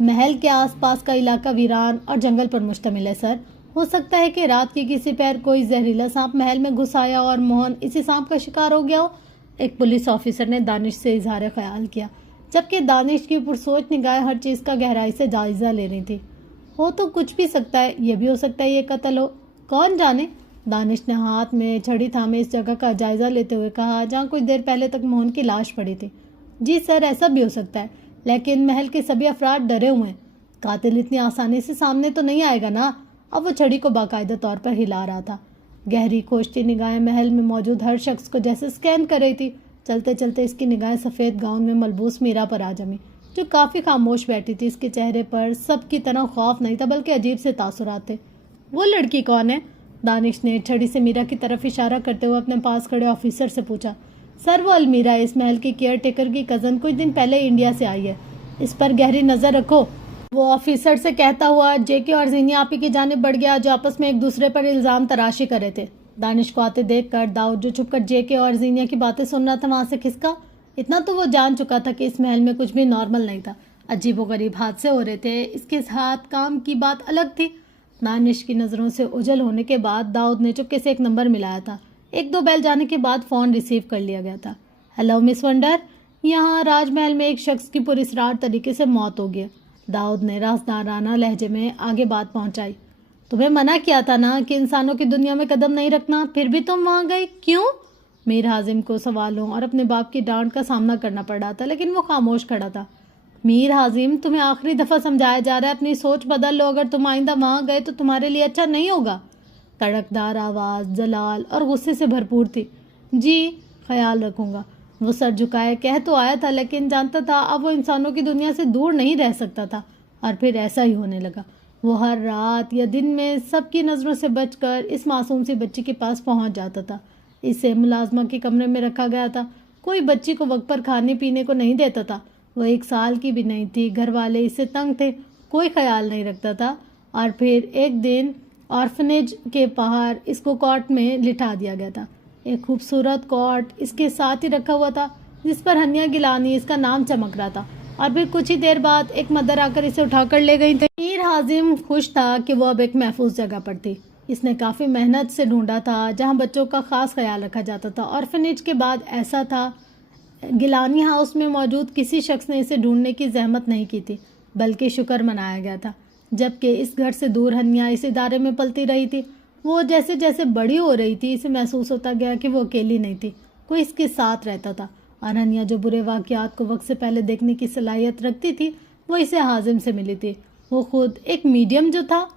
महल के आसपास का इलाका वीरान और जंगल पर मुश्तमिल है सर। हो सकता है कि रात के किसी पैर कोई जहरीला सांप महल में घुस आया और मोहन इसी सांप का शिकार हो गया हो। एक पुलिस ऑफिसर ने दानिश से इजहार ख्याल किया, जबकि दानिश की पुरसोच निगाहें हर चीज़ का गहराई से जायज़ा ले रही थी। हो तो कुछ भी सकता है, ये भी हो सकता है ये कत्ल हो, कौन जाने। दानिश ने हाथ में छड़ी थामे इस जगह का जायज़ा लेते हुए कहा जहाँ कुछ देर पहले तक मोहन की लाश पड़ी थी। जी सर, ऐसा भी हो सकता है, लेकिन महल के सभी अफराद डरे हुए हैं। कातिल इतनी आसानी से सामने तो नहीं आएगा ना। अब वो छड़ी को बाकायदा तौर पर हिला रहा था। गहरी खोजती निगाहें महल में मौजूद हर शख्स को जैसे स्कैन कर रही थी। चलते चलते इसकी निगाहें सफ़ेद गाउन में मलबूस मीरा पर आ जमी, जो काफ़ी खामोश बैठी थी। इसके चेहरे पर सबकी तरह खौफ नहीं था, बल्कि अजीब से तासुरात थे। वो लड़की कौन है? दानिश ने छड़ी से मीरा की तरफ इशारा करते हुए अपने पास खड़े ऑफिसर से पूछा। सर, वो अलमीरा, इस महल की केयर टेकर की कज़न, कुछ दिन पहले इंडिया से आई है। इस पर गहरी नज़र रखो, वो ऑफिसर से कहता हुआ जेके और जीनिया आपी की जानिब बढ़ गया, जो आपस में एक दूसरे पर इल्ज़ाम तराशी कर रहे थे। दानिश को आते देख कर दाऊद, जो छुपकर जेके और जीनिया की बातें सुन रहा था, वहाँ से खिसका। इतना तो वो जान चुका था कि इस महल में कुछ भी नॉर्मल नहीं था, अजीबोगरीब हादसे हो रहे थे। इसके साथ काम की बात अलग थी। दानिश की नज़रों से ओझल होने के बाद दाऊद ने चुपके से एक नंबर मिलाया था। एक दो बैल जाने के बाद फ़ोन रिसीव कर लिया गया था। हेलो मिस वंडर, यहाँ राजमहल में एक शख्स की पुरस्रार तरीके से मौत हो गई। दाऊद ने राजदाराना लहजे में आगे बात पहुँचाई। तुम्हें मना किया था ना कि इंसानों की दुनिया में कदम नहीं रखना, फिर भी तुम वहाँ गए क्यों? मीर हाजिम को सवालों और अपने बाप की डांट का सामना करना पड़ रहा था, लेकिन वो खामोश खड़ा था। मीर हाजिम, तुम्हें आखिरी दफ़ा समझाया जा रहा है, अपनी सोच बदल लो। अगर तुम आइंदा वहाँ गए तो तुम्हारे लिए अच्छा नहीं होगा। तड़कदार आवाज़ जलाल और गुस्से से भरपूर थी। जी, ख्याल रखूँगा। वो सर झुकाए कह तो आया था, लेकिन जानता था अब वो इंसानों की दुनिया से दूर नहीं रह सकता था। और फिर ऐसा ही होने लगा। वो हर रात या दिन में सबकी नज़रों से बचकर इस मासूम सी बच्ची के पास पहुंच जाता था। इसे मुलाजमा के कमरे में रखा गया था। कोई बच्ची को वक्त पर खाने पीने को नहीं देता था। वो 1 साल की भी नहीं थी। घर वाले इससे तंग थे, कोई ख्याल नहीं रखता था। और फिर एक दिन ऑर्फनेज के बाहर इसको कॉट में लिटा दिया गया था। एक खूबसूरत कॉट इसके साथ ही रखा हुआ था, जिस पर हनिया गिलानी इसका नाम चमक रहा था। और फिर कुछ ही देर बाद एक मदर आकर इसे उठाकर ले गई थी। मीर हाजिम खुश था कि वो अब एक महफूज जगह पर थी। इसने काफ़ी मेहनत से ढूंढा था जहां बच्चों का खास ख्याल रखा जाता था। ऑर्फनेज के बाद ऐसा था, गिलानी हाउस में मौजूद किसी शख्स ने इसे ढूंढने की जहमत नहीं की थी, बल्कि शुक्र मनाया गया था। जबकि इस घर से दूर हनिया इस इदारे में पलती रही थी। वो जैसे जैसे बड़ी हो रही थी, इसे महसूस होता गया कि वो अकेली नहीं थी, कोई इसके साथ रहता था। और हनिया, जो बुरे वाक़यात को वक्त से पहले देखने की सलाहियत रखती थी, वो इसे हाजिम से मिली थी। वो खुद एक मीडियम जो था।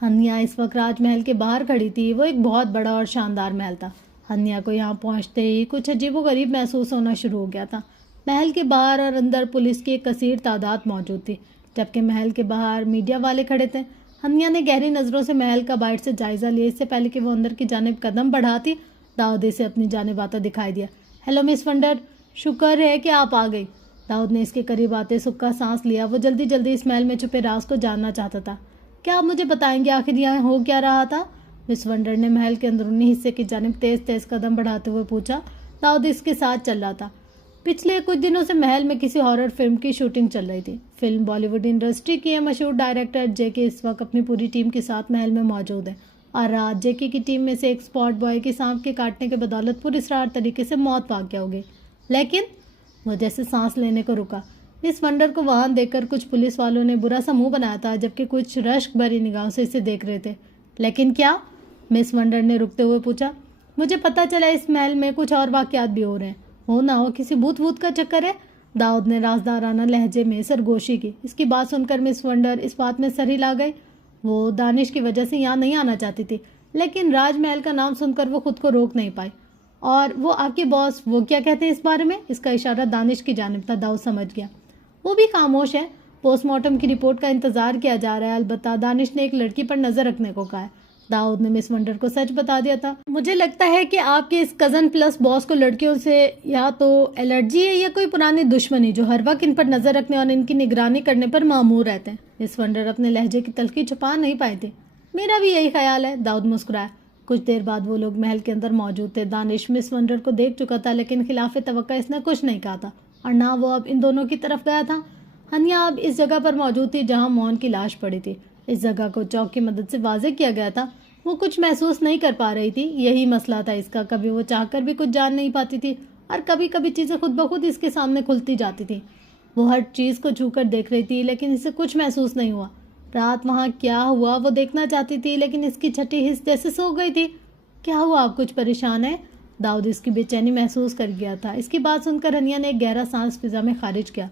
हनिया इस वक्त राजमहल के बाहर खड़ी थी। वो एक बहुत बड़ा और शानदार महल था। हनिया को यहाँ पहुँचते ही कुछ अजीबोगरीब महसूस होना शुरू हो गया था। महल के बाहर और अंदर पुलिस की एक कसीर तादाद मौजूद थी, जबकि महल के बाहर मीडिया वाले खड़े थे। हनिया ने गहरी नज़रों से महल का बाहर से जायज़ा लिया। इससे पहले कि वो अंदर की जानिब कदम बढ़ाती, दाऊद इसे अपनी जानिब आता दिखाई दिया। हेलो मिस वंडर, शुक्र है कि आप आ गई। दाऊद ने इसके करीब आते सुक्का सांस लिया। वो जल्दी जल्दी इस महल में छुपे राज को जानना चाहता था। क्या आप मुझे बताएंगे आखिर यहाँ हो क्या रहा था? मिस वंडर ने महल के अंदरूनी हिस्से की जानिब तेज तेज कदम बढ़ाते हुए पूछा। दाऊद इसके साथ चल रहा था। पिछले कुछ दिनों से महल में किसी हॉरर फिल्म की शूटिंग चल रही थी। फिल्म बॉलीवुड इंडस्ट्री की है। मशहूर डायरेक्टर जेके इस वक्त अपनी पूरी टीम के साथ महल में मौजूद है। और रात जेके की टीम में से एक स्पॉट बॉय की सांप के काटने के बदौलत पुरस्कार तरीके से मौत वाक़ हो गई। लेकिन वो जैसे सांस लेने को रुका। मिस वंडर को वहां देखकर कुछ पुलिस वालों ने बुरा सा मुंह बनाया था, जबकि कुछ रश्क भरी निगाहों से इसे देख रहे थे। लेकिन क्या? मिस वंडर ने रुकते हुए पूछा। मुझे पता चला इस महल में कुछ और वाक़यात भी हो रहे हैं। हो ना हो किसी भूत वूत का चक्कर है? दाऊद ने राजदाराना लहजे में सरगोशी की। इसकी बात सुनकर मिस वंडर इस बात में सर हिला गई। वो दानिश की वजह से यहाँ नहीं आना चाहती थी, लेकिन राजमहल का नाम सुनकर वो खुद को रोक नहीं पाई। और वो आपके बॉस, वो क्या कहते हैं इस बारे में? इसका इशारा दानिश की जानिब था। दाऊद समझ गया। वो भी खामोश है। पोस्टमार्टम की रिपोर्ट का इंतजार किया जा रहा है। अलबत्ता दानिश ने एक लड़की पर नजर रखने को कहा है। दाऊद ने मिस वंडर को सच बता दिया था। मुझे लगता है कि आपके इस कज़न प्लस बॉस को लड़कियों से या तो एलर्जी है या कोई पुरानी दुश्मनी, जो हर वक्त इन पर नजर रखने और इनकी निगरानी करने पर मामूर रहते हैं। मिस वंडर अपने लहजे की तल्खी छुपा नहीं पाए थे। मेरा भी यही ख्याल है, दाऊद मुस्कुराया। कुछ देर बाद वो लोग महल के अंदर मौजूद थे। दानिश मिस वंडर को देख चुका था, लेकिन खिलाफे तवक्का इसने कुछ नहीं कहा था और ना वो अब इन दोनों की तरफ गया था। हनिया अब इस जगह पर मौजूद थी जहां मौन की लाश पड़ी थी। इस जगह को चौक की मदद से वाज़ेह किया गया था। वो कुछ महसूस नहीं कर पा रही थी। यही मसला था इसका। कभी वो चाहकर भी कुछ जान नहीं पाती थी और कभी कभी चीज़ें खुद ब खुद इसके सामने खुलती जाती थी। वो हर चीज़ को छूकर देख रही थी, लेकिन इसे कुछ महसूस नहीं हुआ। रात वहाँ क्या हुआ वो देखना चाहती थी, लेकिन इसकी छठी हिस्स जैसे सो गई थी। क्या हुआ? आप कुछ परेशान है? दाऊद इसकी बेचैनी महसूस कर गया था। इसकी बात सुनकर हनिया ने एक गहरा सांस फिजा में खारिज किया।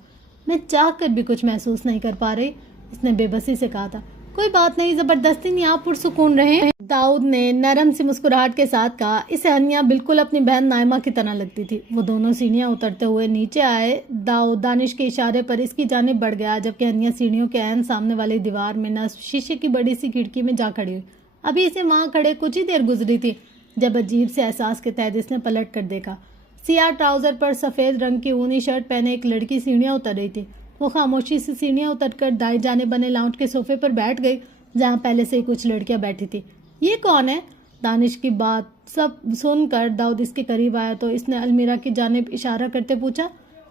मैं चाह कर भी कुछ महसूस नहीं कर पा रही, इसने बेबसी से कहा था। कोई बात नहीं, ज़बरदस्ती नहीं, आप पुरसुकून रहें। दाऊद ने नरम सी मुस्कुराहट के साथ कहा। इसे हनिया बिल्कुल अपनी बहन नाइमा की तरह लगती थी। वो दोनों सीढ़ियां उतरते हुए नीचे आए। दाऊद दानिश के इशारे पर इसकी जानिब बढ़ गया, जबकि हनिया सीढ़ियों के ऐन सामने वाली दीवार में नस्ब शीशे की बड़ी सी खिड़की में जा खड़ी हुई। अभी इसे वहां खड़े कुछ ही देर गुजरी थी जब अजीब से एहसास के तहत इसने पलट कर देखा। सियाह ट्राउजर पर सफ़ेद रंग की ऊनी शर्ट पहने एक लड़की सीढ़ियां उतर रही थी। वो खामोशी से सीढ़ियां उतरकर दाएं जाने बने लाउंज के सोफे पर बैठ गई, जहां पहले से ही कुछ लड़कियां बैठी थी। ये कौन है? दानिश की बात सब सुनकर दाऊद इसके करीब आया तो इसने अलमीरा की जानिब इशारा करते पूछा,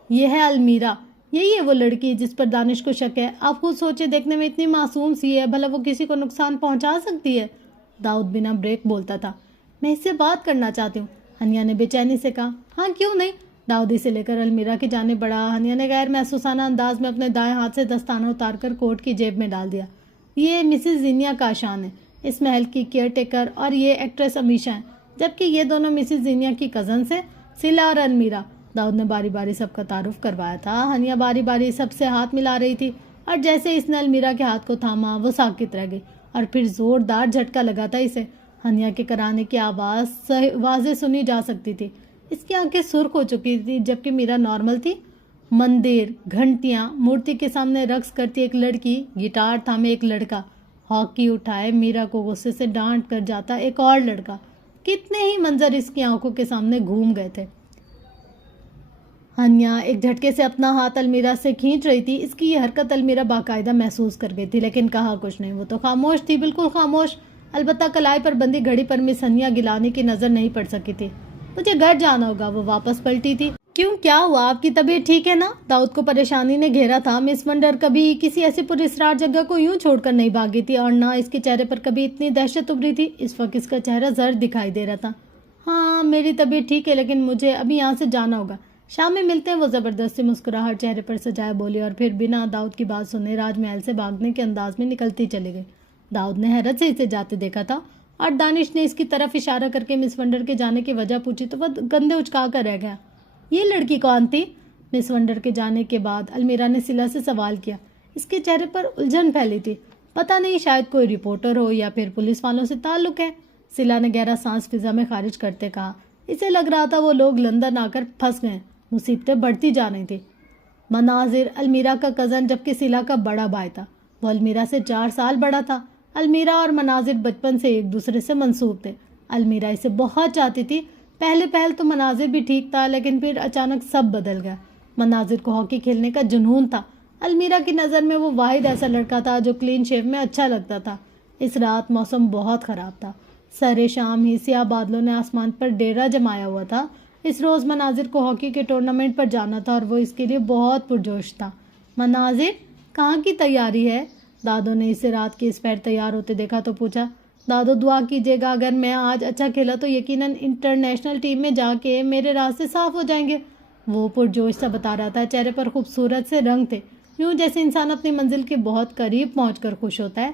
ये है अलमीरा? यही है वो लड़की जिस पर दानिश को शक है? आप खुद सोचे, देखने में इतनी मासूम सी है, भला वो किसी को नुकसान पहुंचा सकती है? दाऊद बिना ब्रेक बोलता था। मैं इससे बात करना चाहती हूँ, हनिया ने बेचैनी से कहा। हाँ क्यों नहीं? दाऊद इसे लेकर अलमीरा की जानिब बढ़ा। हनिया ने गैर महसूसाना अंदाज में अपने दाएं हाथ से दस्ताना उतारकर कोट की जेब में डाल दिया। ये मिसेस जीनिया का शान है, इस महल की केयर टेकर, और ये एक्ट्रेस अमीशा है, जबकि ये दोनों मिसेस जीनिया की कज़न से सिला और अलमीरा। दाऊद ने बारी बारी सबका तारुफ करवाया था। हनिया बारी बारी सबसे हाथ मिला रही थी और जैसे इसने अलमीरा के हाथ को थामा वो साकित रह गई और फिर जोरदार झटका लगा था इसे। हनिया के कराने की आवाज़ वाज़े सुनी जा सकती थी। इसकी आंखें सुर्ख हो चुकी थी, जबकि मीरा नॉर्मल थी। मंदिर, घंटियां, मूर्ति के सामने रक्स करती एक लड़की, गिटार थामे एक लड़का, हॉकी उठाए मीरा को गुस्से से डांट कर जाता एक और लड़का। कितने ही मंजर इसकी आंखों के सामने घूम गए थे। हनिया एक झटके से अपना हाथ अलमीरा से खींच रही थी। इसकी ये हरकत अलमीरा बाकायदा महसूस कर गई थी, लेकिन कहा कुछ नहीं। वो तो खामोश थी, बिल्कुल खामोश। अलबत्ता कलाई पर बंदी घड़ी पर मिस हनिया गिलानी की नज़र नहीं पड़ सकी थी। मुझे घर जाना होगा, वो वापस पलटी थी। क्यों, क्या हुआ? आपकी तबीयत ठीक है ना? दाऊद को परेशानी ने घेरा था। मिस वंडर कभी किसी ऐसी पुरस्कार जगह को यूं छोड़कर नहीं भागी थी और ना इसके चेहरे पर कभी इतनी दहशत उभरी थी। इस वक्त इसका चेहरा जर्द दिखाई दे रहा था। हाँ मेरी तबीयत ठीक है, लेकिन मुझे अभी यहाँ से जाना होगा, शाम में मिलते हैं। वो ज़बरदस्ती मुस्कुराहट चेहरे पर सजाए बोली और फिर बिना दाऊद की बात सुने राजमहल से भागने के अंदाज में निकलती चली गई। दाऊद ने हैरत से इसे जाते देखा था और दानिश ने इसकी तरफ इशारा करके मिस वंडर के जाने की वजह पूछी तो वह गंदे उचका कर रह गया। ये लड़की कौन थी? मिस वंडर के जाने के बाद अलमीरा ने सिला से सवाल किया। इसके चेहरे पर उलझन फैली थी। पता नहीं, शायद कोई रिपोर्टर हो या फिर पुलिस वालों से ताल्लुक है। सिला ने गहरा सांस फिजा में खारिज करते कहा। इसे लग रहा था वो लोग लंदन आकर फंस गए, मुसीबतें बढ़ती जा रही थी। मनाजिर अलमीरा का कज़न, जबकि सिला का बड़ा भाई था। वो अलमीरा से 4 साल बड़ा था। अलमीरा और मनाजिर बचपन से एक दूसरे से मंसूब थे। अलमीरा इसे बहुत चाहती थी। पहले तो मनाजिर भी ठीक था, लेकिन फिर अचानक सब बदल गया। मनाजिर को हॉकी खेलने का जुनून था। अलमीरा की नज़र में वो वाहिद ऐसा लड़का था जो क्लीन शेव में अच्छा लगता था। इस रात मौसम बहुत ख़राब था। सरे शाम ही सियाह बादलों ने आसमान पर डेरा जमाया हुआ था। इस रोज़ मनाजिर को हॉकी के टूर्नामेंट पर जाना था और वो इसके लिए बहुत पुरजोश था। मनाजिर, कहाँ की तैयारी है? दादो ने इसे रात की इस पैर तैयार होते देखा तो पूछा। दादो, दुआ कीजिएगा, अगर मैं आज अच्छा खेला तो यकीनन इंटरनेशनल टीम में जाके मेरे रास्ते साफ हो जाएंगे। वो पुरजोश सा बता रहा था। चेहरे पर खूबसूरत से रंग थे, यूँ जैसे इंसान अपनी मंजिल के बहुत करीब पहुंचकर खुश होता है।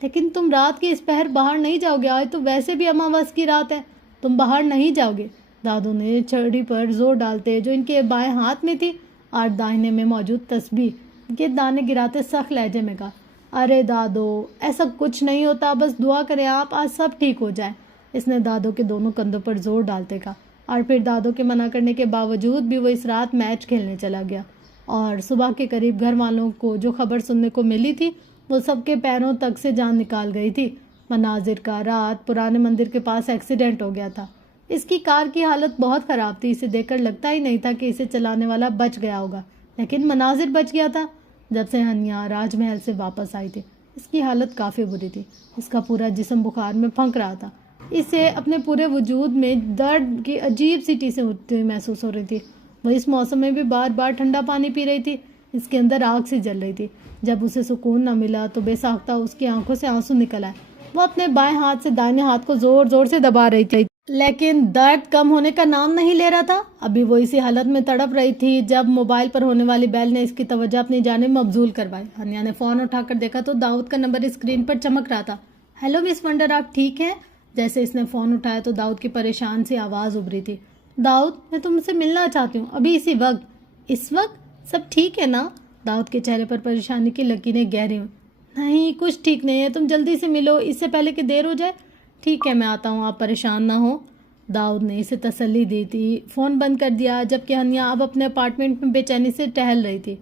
लेकिन तुम रात की इस पहर बाहर नहीं जाओगे, आज तो वैसे भी अमावस की रात है, तुम बाहर नहीं जाओगे। दादो ने छड़ी पर जोर डालते जो इनके बाएं हाथ में थी और दाहिने में मौजूद तस्बीह के दाने गिराते सख्त लहजे में कहा, अरे दादो, ऐसा कुछ नहीं होता, बस दुआ करें आप, आज सब ठीक हो जाए। इसने दादो के दोनों कंधों पर जोर डालते कहा और फिर दादो के मना करने के बावजूद भी वो इस रात मैच खेलने चला गया। और सुबह के करीब घर वालों को जो खबर सुनने को मिली थी वो सबके पैरों तक से जान निकाल गई थी। मनाजिर का रात पुराने मंदिर के पास एक्सीडेंट हो गया था। इसकी कार की हालत बहुत ख़राब थी। इसे देखकर लगता ही नहीं था कि इसे चलाने वाला बच गया होगा, लेकिन मनाजिर बच गया था। जब से हनिया राजमहल से वापस आई थी इसकी हालत काफ़ी बुरी थी। इसका पूरा जिस्म बुखार में फंक रहा था। इसे अपने पूरे वजूद में दर्द की अजीब सी टीसें उठती हुई महसूस हो रही थी। वह इस मौसम में भी बार बार ठंडा पानी पी रही थी। इसके अंदर आग सी जल रही थी। जब उसे सुकून न मिला तो बेसाख्ता उसकी आंखों से आंसू निकल आए। वो अपने बाएं हाथ से दाहिने हाथ को जोर जोर से दबा रही थी, लेकिन दर्द कम होने का नाम नहीं ले रहा था। अभी वो इसी हालत में तड़प रही थी जब मोबाइल पर होने वाली बेल ने इसकी तवज्जो अपनी जानिब मबजूल करवाई। हनिया ने फ़ोन उठाकर देखा तो दाऊद का नंबर स्क्रीन पर चमक रहा था। हेलो मिस वंडर, आप ठीक हैं? जैसे इसने फ़ोन उठाया तो दाऊद की परेशान सी आवाज़ उभरी थी। दाऊद, मैं तुमसे मिलना चाहती हूँ, अभी इसी वक्त। इस वक्त सब ठीक है ना? दाऊद के चेहरे पर परेशानी की लकीरें गहरी हुई। नहीं, कुछ ठीक नहीं है, तुम जल्दी से मिलो, इससे पहले कि देर हो जाए। ठीक है, मैं आता हूँ, आप परेशान ना हो। दाऊद ने इसे तसल्ली दी थी। फ़ोन बंद कर दिया जबकि हनिया अब अपने अपार्टमेंट में बेचैनी से टहल रही थी।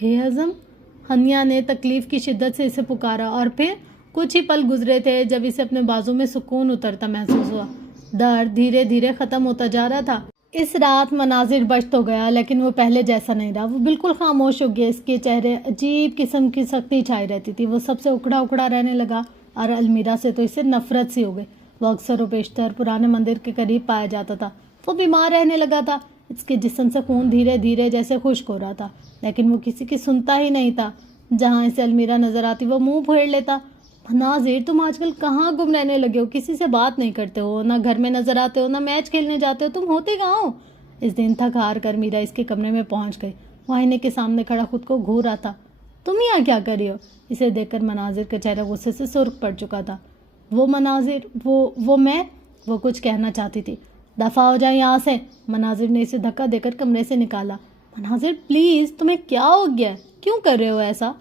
हे हज़म, हनिया ने तकलीफ़ की शिद्दत से इसे पुकारा और फिर कुछ ही पल गुजरे थे जब इसे अपने बाजू में सुकून उतरता महसूस हुआ। दर्द धीरे धीरे ख़त्म होता जा रहा था। इस रात मनाजिर बच तो गया लेकिन वो पहले जैसा नहीं रहा। वो बिल्कुल खामोश हो गया। इसके चेहरे अजीब किस्म की सख्ती छाई रहती थी। वो सबसे उखड़ा उखड़ा रहने लगा और अलमीरा से तो इससे नफरत सी हो गई। वो अक्सर व बेशतर पुराने मंदिर के करीब पाया जाता था। वो बीमार रहने लगा था। इसके जिस्म से खून धीरे धीरे जैसे खुश्क हो रहा था लेकिन वो किसी की सुनता ही नहीं था। जहाँ इसे अलमीरा नजर आती वो मुंह फेर लेता। नाजिर, तुम आजकल कहाँ गुम रहने लगे हो? किसी से बात नहीं करते हो, ना घर में नजर आते हो, ना मैच खेलने जाते हो। तुम होते कहाँ हो? इस दिन थक हार कर मीरा इसके कमरे में पहुंच गई। वो आईने के सामने खड़ा खुद को घूर रहा था। तुम यहाँ क्या कर रही हो? इसे देखकर मनाजिर का चेहरा गुस्से से सुर्ख पड़ चुका था। वो मनाजिर, वो मैं, वो कुछ कहना चाहती थी। दफा हो जाए यहाँ से। मनाजिर ने इसे धक्का देकर कमरे से निकाला। मनाजिर प्लीज, तुम्हें क्या हो गया? क्यों कर रहे हो ऐसा?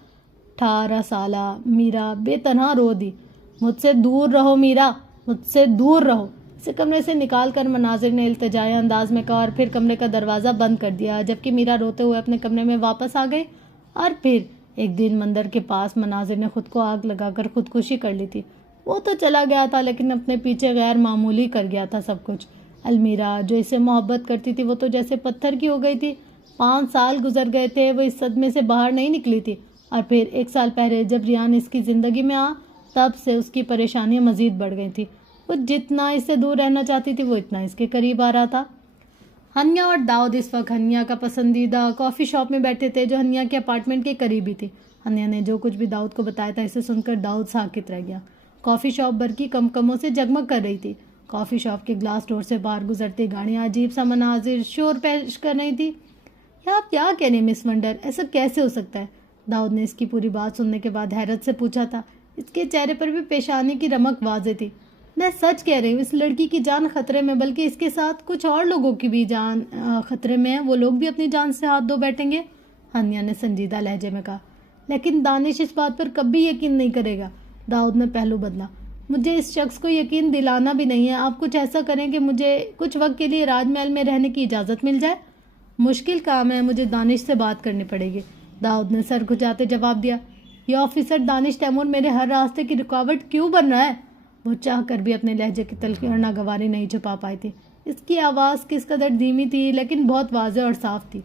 18 साला मीरा बेतनहा रो दी। मुझसे दूर रहो मीरा, मुझसे दूर रहो। इसे कमरे से निकाल कर मनाजिर ने इल्तिजाई अंदाज में कहा और फिर कमरे का दरवाज़ा बंद कर दिया जबकि मीरा रोते हुए अपने कमरे में वापस आ गई। और फिर एक दिन मंदिर के पास मनाजिर ने खुद को आग लगाकर खुदकुशी कर ली थी। वो तो चला गया था लेकिन अपने पीछे गैर मामूली कर गया था सब कुछ। अलमीरा जो इसे मोहब्बत करती थी वो तो जैसे पत्थर की हो गई थी। 5 साल गुजर गए थे, वो इस सदमे से बाहर नहीं निकली थी। और फिर 1 साल पहले जब रियान इसकी ज़िंदगी में आ तब से उसकी परेशानियां मज़ीद बढ़ गई थी। वो जितना इससे दूर रहना चाहती थी वो इतना इसके करीब आ रहा था। हनिया और दाऊद इस वक्त हनिया का पसंदीदा कॉफ़ी शॉप में बैठे थे जो हनिया के अपार्टमेंट के करीब ही थी। हनिया ने जो कुछ भी दाऊद को बताया था इसे सुनकर दाऊद साकित रह गया। कॉफ़ी शॉप भर की कमकमों से जगमग कर रही थी। कॉफ़ी शॉप के ग्लास डोर से बाहर गुजरती गाड़ियाँ अजीब सा मनाजिर शोर पेश कर रही थी। या आप क्या कह रहे हैं मिस वंडर? ऐसा कैसे हो सकता है? दाऊद ने इसकी पूरी बात सुनने के बाद हैरत से पूछा था। इसके चेहरे पर भी पेशानी की रमक वाज़ेह थी। मैं सच कह रही हूँ, इस लड़की की जान खतरे में, बल्कि इसके साथ कुछ और लोगों की भी जान खतरे में है। वो लोग भी अपनी जान से हाथ धो बैठेंगे। हनिया ने संजीदा लहजे में कहा। लेकिन दानिश इस बात पर कभी यकीन नहीं करेगा। दाऊद ने पहलू बदला। मुझे इस शख्स को यकीन दिलाना भी नहीं है। आप कुछ ऐसा करें कि मुझे कुछ वक्त के लिए राजमहल में रहने की इजाज़त मिल जाए। मुश्किल काम है, मुझे दानिश से बात करनी पड़ेगी। दाऊद ने सर खुजाते जवाब दिया। यह ऑफिसर दानिश तैमूर मेरे हर रास्ते की रुकावट क्यों बन रहा है? वो चाह कर भी अपने लहजे की तलखी और नागवारी नहीं छुपा पाई थी। इसकी आवाज़ किस कदर धीमी थी लेकिन बहुत वाज़ेह और साफ थी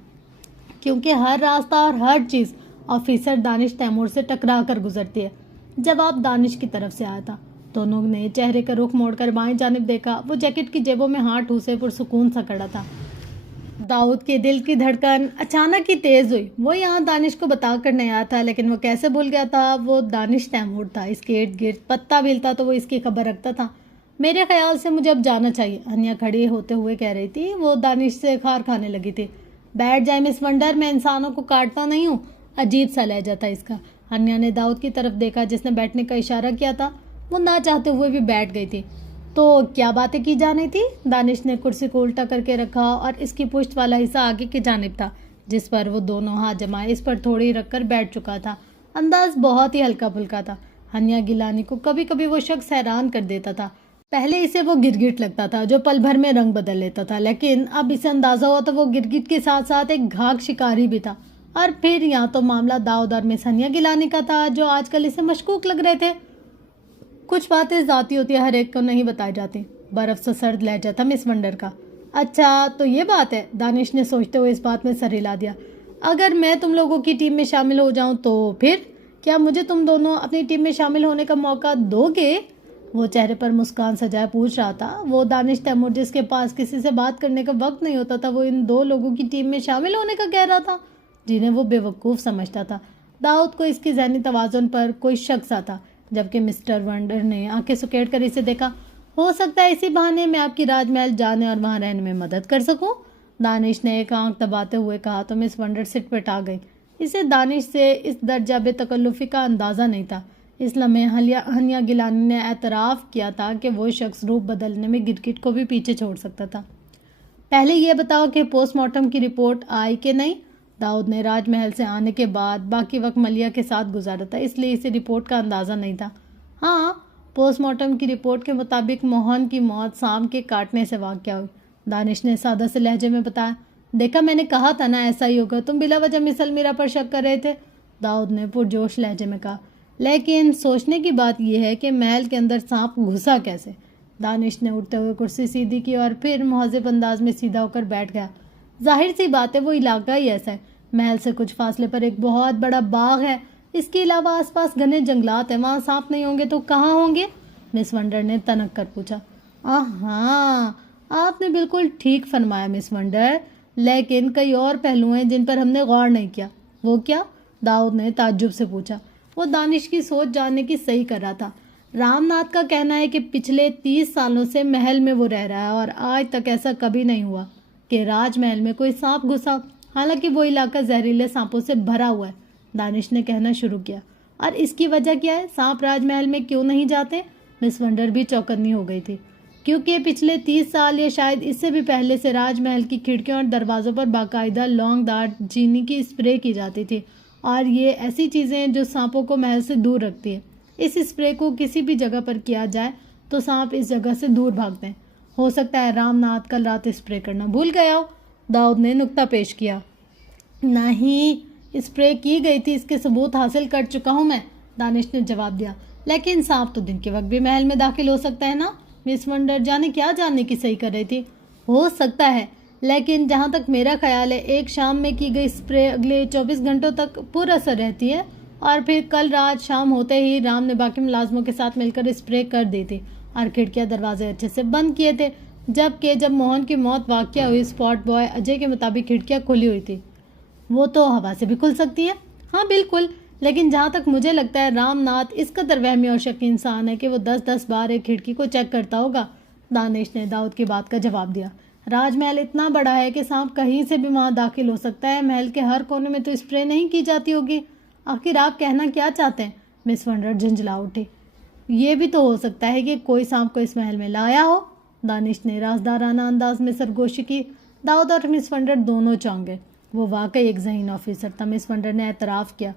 क्योंकि हर रास्ता और हर चीज़ ऑफिसर दानिश तैमूर से टकरा कर गुजरती है। जवाब दानिश की तरफ से आया था। दोनों ने चेहरे का रुख मोड़कर बाएं जानिब देखा। वो जैकेट की जेबों में हाथ ठूसे पुरसुकून सा खड़ा था। दाऊद के दिल की धड़कन अचानक ही तेज हुई। वो यहाँ दानिश को बता कर नहीं आया था लेकिन वो कैसे भूल गया था? वो दानिश तैमूर था। इसके इर्द गिर्द पत्ता भी हिलता तो वो इसकी खबर रखता था। मेरे ख्याल से मुझे अब जाना चाहिए, हनिया खड़ी होते हुए कह रही थी। वो दानिश से खार खाने लगी थी। बैठ जाए मिस वंडर, मैं इंसानों को काटता नहीं हूँ। अजीब सा लहजा था इसका। हनिया ने दाऊद की तरफ देखा जिसने बैठने का इशारा किया था। वो ना चाहते हुए भी बैठ गई थी। तो क्या बातें की जानी थी? दानिश ने कुर्सी को उल्टा करके रखा और इसकी पुश्त वाला हिस्सा आगे की जानिब था जिस पर वो दोनों हाथ जमाए इस पर थोड़ी रखकर बैठ चुका था। अंदाज बहुत ही हल्का फुल्का था। हनिया गिलानी को कभी कभी वो शख्स हैरान कर देता था। पहले इसे वो गिरगिट लगता था जो पल भर में रंग बदल लेता था, लेकिन अब इसे अंदाजा हुआ तो वो गिरगिट के साथ साथ एक घाघ शिकारी भी था। और फिर यहाँ तो मामला दाऊद और मिस हनिया गिलानी का था जो आजकल इसे मशकूक लग रहे थे। कुछ बातें जाती होती है, हर एक को नहीं बताई जाती। बर्फ सा सर्द लहजा था मिस वंडर का। अच्छा तो ये बात है? दानिश ने सोचते हुए इस बात में सर हिला दिया। अगर मैं तुम लोगों की टीम में शामिल हो जाऊं तो फिर क्या मुझे तुम दोनों अपनी टीम में शामिल होने का मौका दोगे? वो चेहरे पर मुस्कान सजाए पूछ रहा था। वो दानिश तैमूर जिसके पास किसी से बात करने का वक्त नहीं होता था, वो इन 2 लोगों की टीम में शामिल होने का कह रहा था जिन्हें वो बेवकूफ़ समझता था। दाऊद को इसकी ज़हनी तवाज़ुन पर कोई शक सा था जबकि मिस्टर वंडर ने आंखें सुकेड़ कर इसे देखा। हो सकता है इसी बहाने मैं आपकी राजमहल जाने और वहां रहने में मदद कर सकूं। दानिश ने एक आंख दबाते हुए कहा तो मिस वंडर सिटपटा गई। इसे दानिश से इस दर्जा बेतकल्लुफ़ी का अंदाज़ा नहीं था। इस लम्हे हनिया गिलानी ने एतराफ़ किया था कि वो शख्स रूप बदलने में गिरगिट को भी पीछे छोड़ सकता था। पहले ये बताओ कि पोस्टमार्टम की रिपोर्ट आई कि नहीं? दाऊद ने राजमहल से आने के बाद बाकी वक्त मलिया के साथ गुजारा था, इसलिए इसे रिपोर्ट का अंदाज़ा नहीं था। हाँ, पोस्टमार्टम की रिपोर्ट के मुताबिक मोहन की मौत सांप के काटने से वाक़या हुई। दानिश ने सादा से लहजे में बताया। देखा, मैंने कहा था ना ऐसा ही होगा, तुम बिला वजह मिस अलमीरा पर शक कर रहे थे, दाऊद ने पुरजोश लहजे में कहा। लेकिन सोचने की बात यह है कि महल के अंदर सांप घुसा कैसे। दानिश ने उठते हुए कुर्सी सीधी की और फिर मुहज़्ज़िब अंदाज में सीधा होकर बैठ गया। जाहिर सी बात है, वो इलाका ही ऐसा है। महल से कुछ फासले पर एक बहुत बड़ा बाग है, इसके अलावा आसपास घने जंगलात हैं, वहाँ सांप नहीं होंगे तो कहाँ होंगे? मिस वंडर ने तनक कर पूछा। हाँ, आपने बिल्कुल ठीक फरमाया मिस वंडर, लेकिन कई और पहलू हैं जिन पर हमने गौर नहीं किया। वो क्या? दाऊद ने ताज्जुब से पूछा। वो दानिश की सोच जानने की सही कर रहा था। रामनाथ का कहना है कि पिछले 30 सालों से महल में वो रह रहा है और आज तक ऐसा कभी नहीं हुआ कि राजमहल में कोई सांप घुसा। हालांकि वो इलाका जहरीले सांपों से भरा हुआ है, दानिश ने कहना शुरू किया। और इसकी वजह क्या है? सांप राजमहल में क्यों नहीं जाते? मिस वंडर भी चौकन्नी हो गई थी, क्योंकि पिछले 30 साल या शायद इससे भी पहले से राजमहल की खिड़कियों और दरवाज़ों पर बाकायदा लौंगदार चीनी की स्प्रे की जाती थी, और ये ऐसी चीज़ें हैं जो सांपों को महल से दूर रखती है। इस स्प्रे को किसी भी जगह पर किया जाए तो सांप इस जगह से दूर भागते हैं। हो सकता है रामनाथ कल रात स्प्रे करना भूल गया हो, दाऊद ने नुक्ता पेश किया। नहीं, स्प्रे की गई थी, इसके सबूत हासिल कर चुका हूँ मैं, दानिश ने जवाब दिया। लेकिन सांप तो दिन के वक्त भी महल में दाखिल हो सकता है ना? मिस वंडर जाने क्या जानने की सही कर रही थी। हो सकता है, लेकिन जहाँ तक मेरा ख्याल है एक शाम में की गई स्प्रे अगले 24 घंटों तक पुरअसर रहती है, और फिर कल रात शाम होते ही राम ने बाकी मुलाजमों के साथ मिलकर स्प्रे कर दी थी और खिड़कियाँ दरवाजे अच्छे से बंद किए थे। जब मोहन की मौत वाक़या हुई, स्पॉट बॉय अजय के मुताबिक खिड़कियाँ खुली हुई थी। वो तो हवा से भी खुल सकती है। हाँ बिल्कुल, लेकिन जहाँ तक मुझे लगता है रामनाथ इस कदर वहमी और शकी इंसान है कि वो 10-10 बार एक खिड़की को चेक करता होगा, दानिश ने दाऊद की बात का जवाब दिया। राजमहल इतना बड़ा है कि सांप कहीं से भी वहाँ दाखिल हो सकता है। महल के हर कोने में तो स्प्रे नहीं की जाती होगी। आखिर आप कहना क्या चाहते हैं? मिस वंडर झंझला उठी। ये भी तो हो सकता है कि कोई सांप को इस महल में लाया हो, दानिश ने राजदाराना अंदाज में सरगोशी की। दाऊद और मिस वंडर दोनों चौंक गए। वो वाकई एक ज़हीन ऑफिसर था, मिस वंडर ने एतराफ़ किया।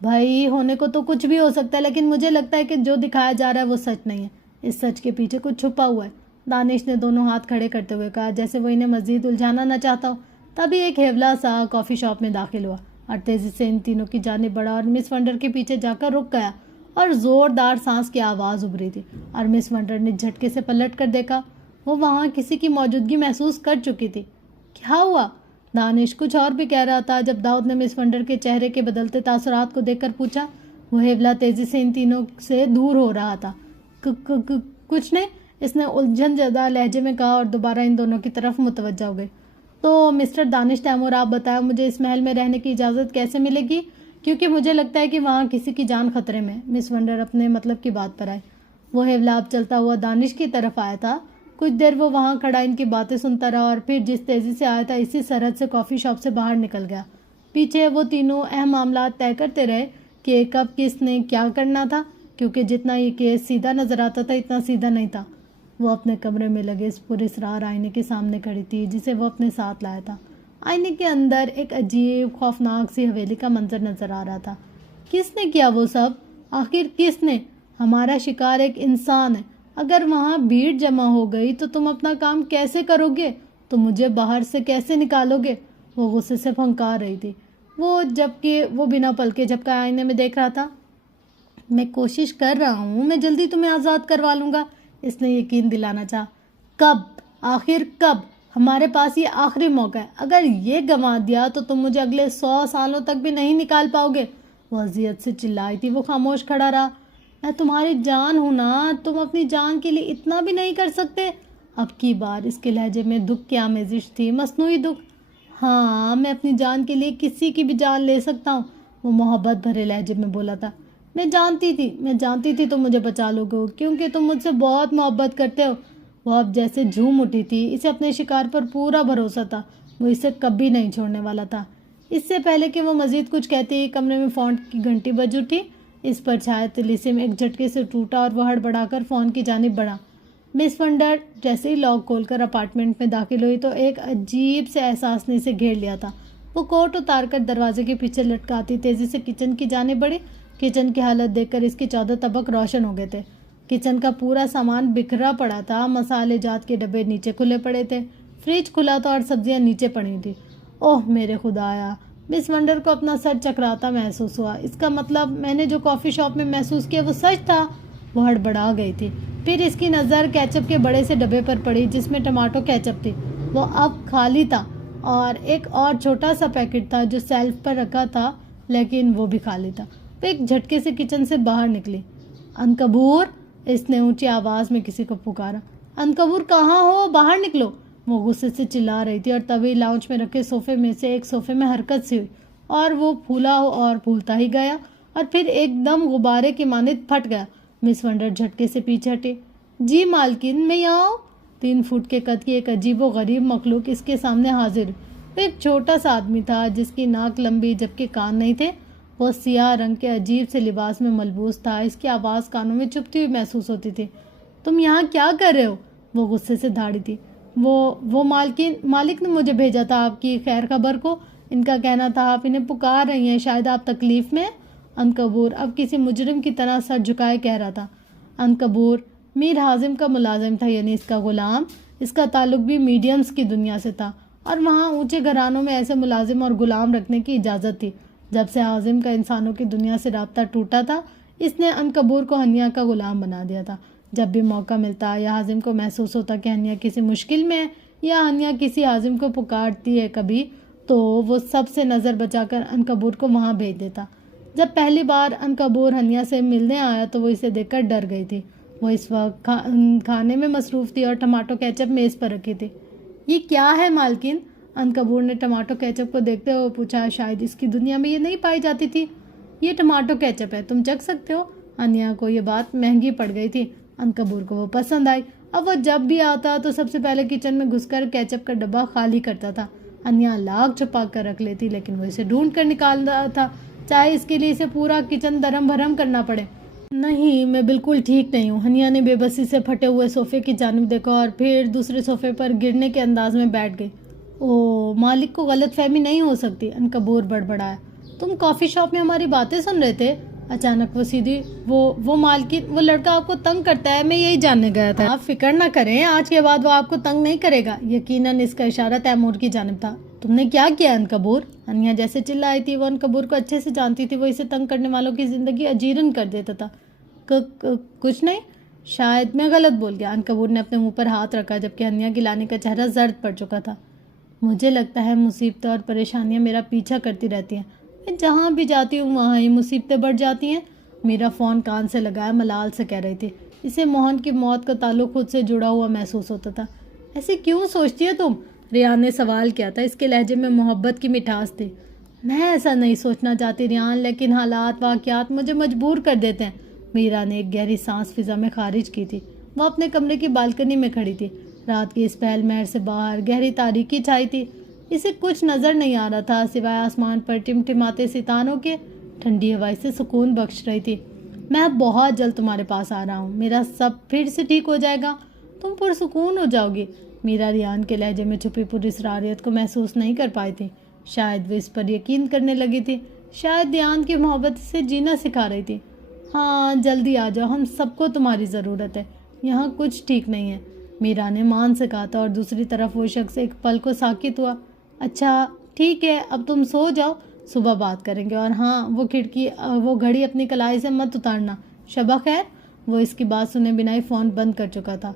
भाई, होने को तो कुछ भी हो सकता है, लेकिन मुझे लगता है कि जो दिखाया जा रहा है वो सच नहीं है। इस सच के पीछे कुछ छुपा हुआ है, दानिश ने दोनों हाथ खड़े करते हुए कहा, जैसे वो इन्हें मज़ीद उलझाना न चाहता हो। तभी एक हेवला सा कॉफ़ी शॉप में दाखिल हुआ और तेज़ी से इन तीनों की जानिब बढ़ा और मिस वंडर के पीछे जाकर रुक गया और ज़ोरदार सांस की आवाज़ उभरी थी। और मिस वंडर ने झटके से पलट कर देखा, वो वहाँ किसी की मौजूदगी महसूस कर चुकी थी। क्या हुआ? दानिश कुछ और भी कह रहा था जब दाऊद ने मिस वंडर के चेहरे के बदलते तासुरात को देखकर पूछा। वो हेवला तेज़ी से इन तीनों से दूर हो रहा था। कुछ नहीं, इसने उलझन ज़्यादा लहजे में कहा और दोबारा इन दोनों की तरफ मुतवज्जा हो गई। तो मिस्टर दानिश तैमूर, आप बताएं मुझे इस महल में रहने की इजाज़त कैसे मिलेगी, क्योंकि मुझे लगता है कि वहाँ किसी की जान खतरे में। मिस वंडर अपने मतलब की बात पर आए। वो हेवला अब चलता हुआ दानिश की तरफ आया था। कुछ देर वो वहाँ खड़ा इनकी बातें सुनता रहा और फिर जिस तेज़ी से आया था इसी सरहद से कॉफ़ी शॉप से बाहर निकल गया। पीछे वो तीनों अहम मामला तय करते रहे कि कब किसने क्या करना था, क्योंकि जितना ये केस सीधा नज़र आता था इतना सीधा नहीं था। वो अपने कमरे में लगे इस पुरस्रार आईने के सामने खड़ी थी जिसे वो अपने साथ लाया था। आईने के अंदर एक अजीब खौफनाक सी हवेली का मंजर नज़र आ रहा था। किसने किया वो सब? आखिर किसने? हमारा शिकार एक इंसान है। अगर वहाँ भीड़ जमा हो गई तो तुम अपना काम कैसे करोगे? तो मुझे बाहर से कैसे निकालोगे? वो गुस्से से फंकार रही थी। जबकि वो बिना पलके झपकाए आईने में देख रहा था। मैं कोशिश कर रहा हूँ, मैं जल्दी तुम्हें आज़ाद करवा लूँगा, इसने यकीन दिलाना चाहा। कब? आखिर कब? हमारे पास ये आखिरी मौका है। अगर ये गंवा दिया तो तुम मुझे अगले 100 सालों तक भी नहीं निकाल पाओगे। वो अजियत से चिल्लाई थी। वो खामोश खड़ा रहा। मैं तुम्हारी जान हूँ ना, तुम अपनी जान के लिए इतना भी नहीं कर सकते? अब की बार इसके लहजे में दुख की आमेजिश थी, मसनूई दुख। हाँ, मैं अपनी जान के लिए किसी की भी जान ले सकता हूँ, वो मोहब्बत भरे लहजे में बोला था। मैं जानती थी तुम मुझे बचा लोगे, क्योंकि तुम मुझसे बहुत मोहब्बत करते हो। वो अब जैसे झूम उठी थी। इसे अपने शिकार पर पूरा भरोसा था। वो इसे कभी नहीं छोड़ने वाला था। इससे पहले कि वो मज़ीद कुछ कहती, कमरे में फ़ोन की घंटी बज उठी। इस पर छाया तिलिस्म एक झटके से टूटा और वह हड़बड़ाकर फ़ोन की जानिब बढ़ा। मिस वंडर जैसे ही लॉक खोलकर अपार्टमेंट में दाखिल हुई तो एक अजीब से एहसास ने इसे घेर लिया था। वो कोट उतारकर दरवाजे के पीछे लटकाती तेज़ी से किचन की जानिब बढ़ी। किचन की हालत देखकर इसके 14 तबक रोशन हो गए थे। किचन का पूरा सामान बिखरा पड़ा था। मसाले जात के डब्बे नीचे खुले पड़े थे, फ्रिज खुला था और सब्जियां नीचे पड़ी थी। ओह मेरे खुदाया, मिस वंडर को अपना सर चकराता महसूस हुआ। इसका मतलब मैंने जो कॉफ़ी शॉप में महसूस किया वो सच था। वो हड़बड़ा गई थी। फिर इसकी नज़र केचप के बड़े से डब्बे पर पड़ी जिसमें टमाटो केचप थी। वो अब खाली था और एक और छोटा सा पैकेट था जो शेल्फ पर रखा था, लेकिन वो भी खाली था। वो एक झटके से किचन से बाहर निकली। अनकबूर, इसने ऊंची आवाज़ में किसी को पुकारा। अनकबूर कहाँ हो, बाहर निकलो। वो गुस्से से चिल्ला रही थी और तभी लाउंज में रखे सोफे में से एक सोफे में हरकत सी हुई और वो फूला और फूलता ही गया और फिर एकदम गुब्बारे की मानित फट गया। मिस वंडर झटके से पीछे हटी। जी मालकिन, मैं यहाँ आऊँ? 3 फुट के कद की एक अजीबो गरीब मखलूक इसके सामने हाजिर। वो एक छोटा सा आदमी था जिसकी नाक लंबी जबकि कान नहीं थे। वो सियाह रंग के अजीब से लिबास में मलबूस था। इसकी आवाज़ कानों में चुभती हुई महसूस होती थी। तुम यहाँ क्या कर रहे हो? वो गुस्से से धाड़ी थी। वो मालिक ने मुझे भेजा था आपकी खैर खबर को। इनका कहना था आप इन्हें पुकार रही हैं, शायद आप तकलीफ़ में। अनकबूर अब किसी मुजरिम की तरह सर झुकाए कह रहा था। अनकबूर मीर हाजिम का मुलाजिम था, यानी इसका गुलाम। इसका ताल्लुक भी मीडियम्स की दुनिया से था और वहाँ ऊंचे घरानों में ऐसे मुलाजिम और गुलाम रखने की इजाज़त थी। जब से हाजिम का इंसानों की दुनिया से राब्ता टूटा था, इसने अनकबूर को हनिया का गुलाम बना दिया था। जब भी मौका मिलता या हाजिम को महसूस होता कि हनिया किसी मुश्किल में है या हनिया किसी हाजिम को पुकारती है कभी, तो वो सबसे नज़र बचाकर अनकबूर को वहाँ भेज देता। जब पहली बार अनकबूर हनिया से मिलने आया तो वो इसे देखकर डर गई थी। वो इस वक्त खाने में मसरूफ़ थी और टमाटो केचप मेज़ पर रखी थी। ये क्या है मालकिन? अनकबूर ने टमाटो केचप को देखते हुए पूछा। शायद इसकी दुनिया में ये नहीं पाई जाती थी। ये टमाटो केचप है, तुम चख सकते हो। अनिया को ये बात महंगी पड़ गई थी। अनकबूर को वो पसंद आई। अब वो जब भी आता तो सबसे पहले किचन में घुसकर केचप का डब्बा खाली करता था। अनिया लाख छुपा कर रख लेती, लेकिन वो इसे ढूंढ कर निकाल रहा था, चाहे इसके लिए इसे पूरा किचन दरम भरम करना पड़े। नहीं, मैं बिल्कुल ठीक नहीं हूँ। हनिया ने बेबसी से फटे हुए सोफे की जानिब देखा और फिर दूसरे सोफे पर गिरने के अंदाज में बैठ गई। ओह, मालिक को गलतफहमी नहीं हो सकती, अनकबूर बड़बड़ाया। तुम कॉफ़ी शॉप में हमारी बातें सुन रहे थे? अचानक वो सीधी वो मालकिन, वो लड़का आपको तंग करता है, मैं यही जानने गया था। आप फिक्र ना करें, आज के बाद वो आपको तंग नहीं करेगा। यकीनन इसका इशारा तैमूर की जानिब था। तुमने क्या किया अनकबूर? अनिया जैसे चिल्लाई थी। वो अनकबूर को अच्छे से जानती थी। वो इसे तंग करने वालों की ज़िंदगी अजीरन कर देता था। कुछ नहीं, शायद मैं गलत बोल गया। अनकबूर ने अपने मुंह पर हाथ रखा जबकि अनिया की लाने का चेहरा जर्द पड़ चुका था। मुझे लगता है मुसीबतें और परेशानियां मेरा पीछा करती रहती हैं। मैं जहाँ भी जाती हूँ वहाँ ही मुसीबतें बढ़ जाती हैं। मेरा फ़ोन कान से लगाया मलाल से कह रही थी। इसे मोहन की मौत का ताल्लुक खुद से जुड़ा हुआ महसूस होता था। ऐसे क्यों सोचती है तुम? रियान ने सवाल किया था। इसके लहजे में मोहब्बत की मिठास थी। मैं ऐसा नहीं सोचना चाहती रियान, लेकिन हालात वाक़यात मुझे मजबूर कर देते हैं। मीरा ने एक गहरी सांस फिजा में खारिज की थी। वह अपने कमरे की बालकनी में खड़ी थी। रात की इस पहल महर से बाहर गहरी तारीकी छाई थी। इसे कुछ नज़र नहीं आ रहा था सिवाय आसमान पर टिमटिमाते सितारों के। ठंडी हवा इसे सुकून बख्श रही थी। मैं अब बहुत जल्द तुम्हारे पास आ रहा हूँ। मेरा सब फिर से ठीक हो जाएगा, तुम पुरसुकून हो जाओगी। मीरा रियान के लहजे में छुपी पूरी इसरारियत को महसूस नहीं कर पाई थी। शायद वे इस पर यकीन करने लगी थी। शायद रियान की मोहब्बत से जीना सिखा रही थी। हाँ, जल्दी आ जाओ, हम सबको तुम्हारी ज़रूरत है। यहाँ कुछ ठीक नहीं है, मीरा ने मान से कहा था और दूसरी तरफ वो शख्स एक पल को साकित हुआ। अच्छा ठीक है, अब तुम सो जाओ, सुबह बात करेंगे। और हाँ, वो घड़ी अपनी कलाई से मत उतारना। शबा खैर। वो इसकी बात सुने बिना ही फ़ोन बंद कर चुका था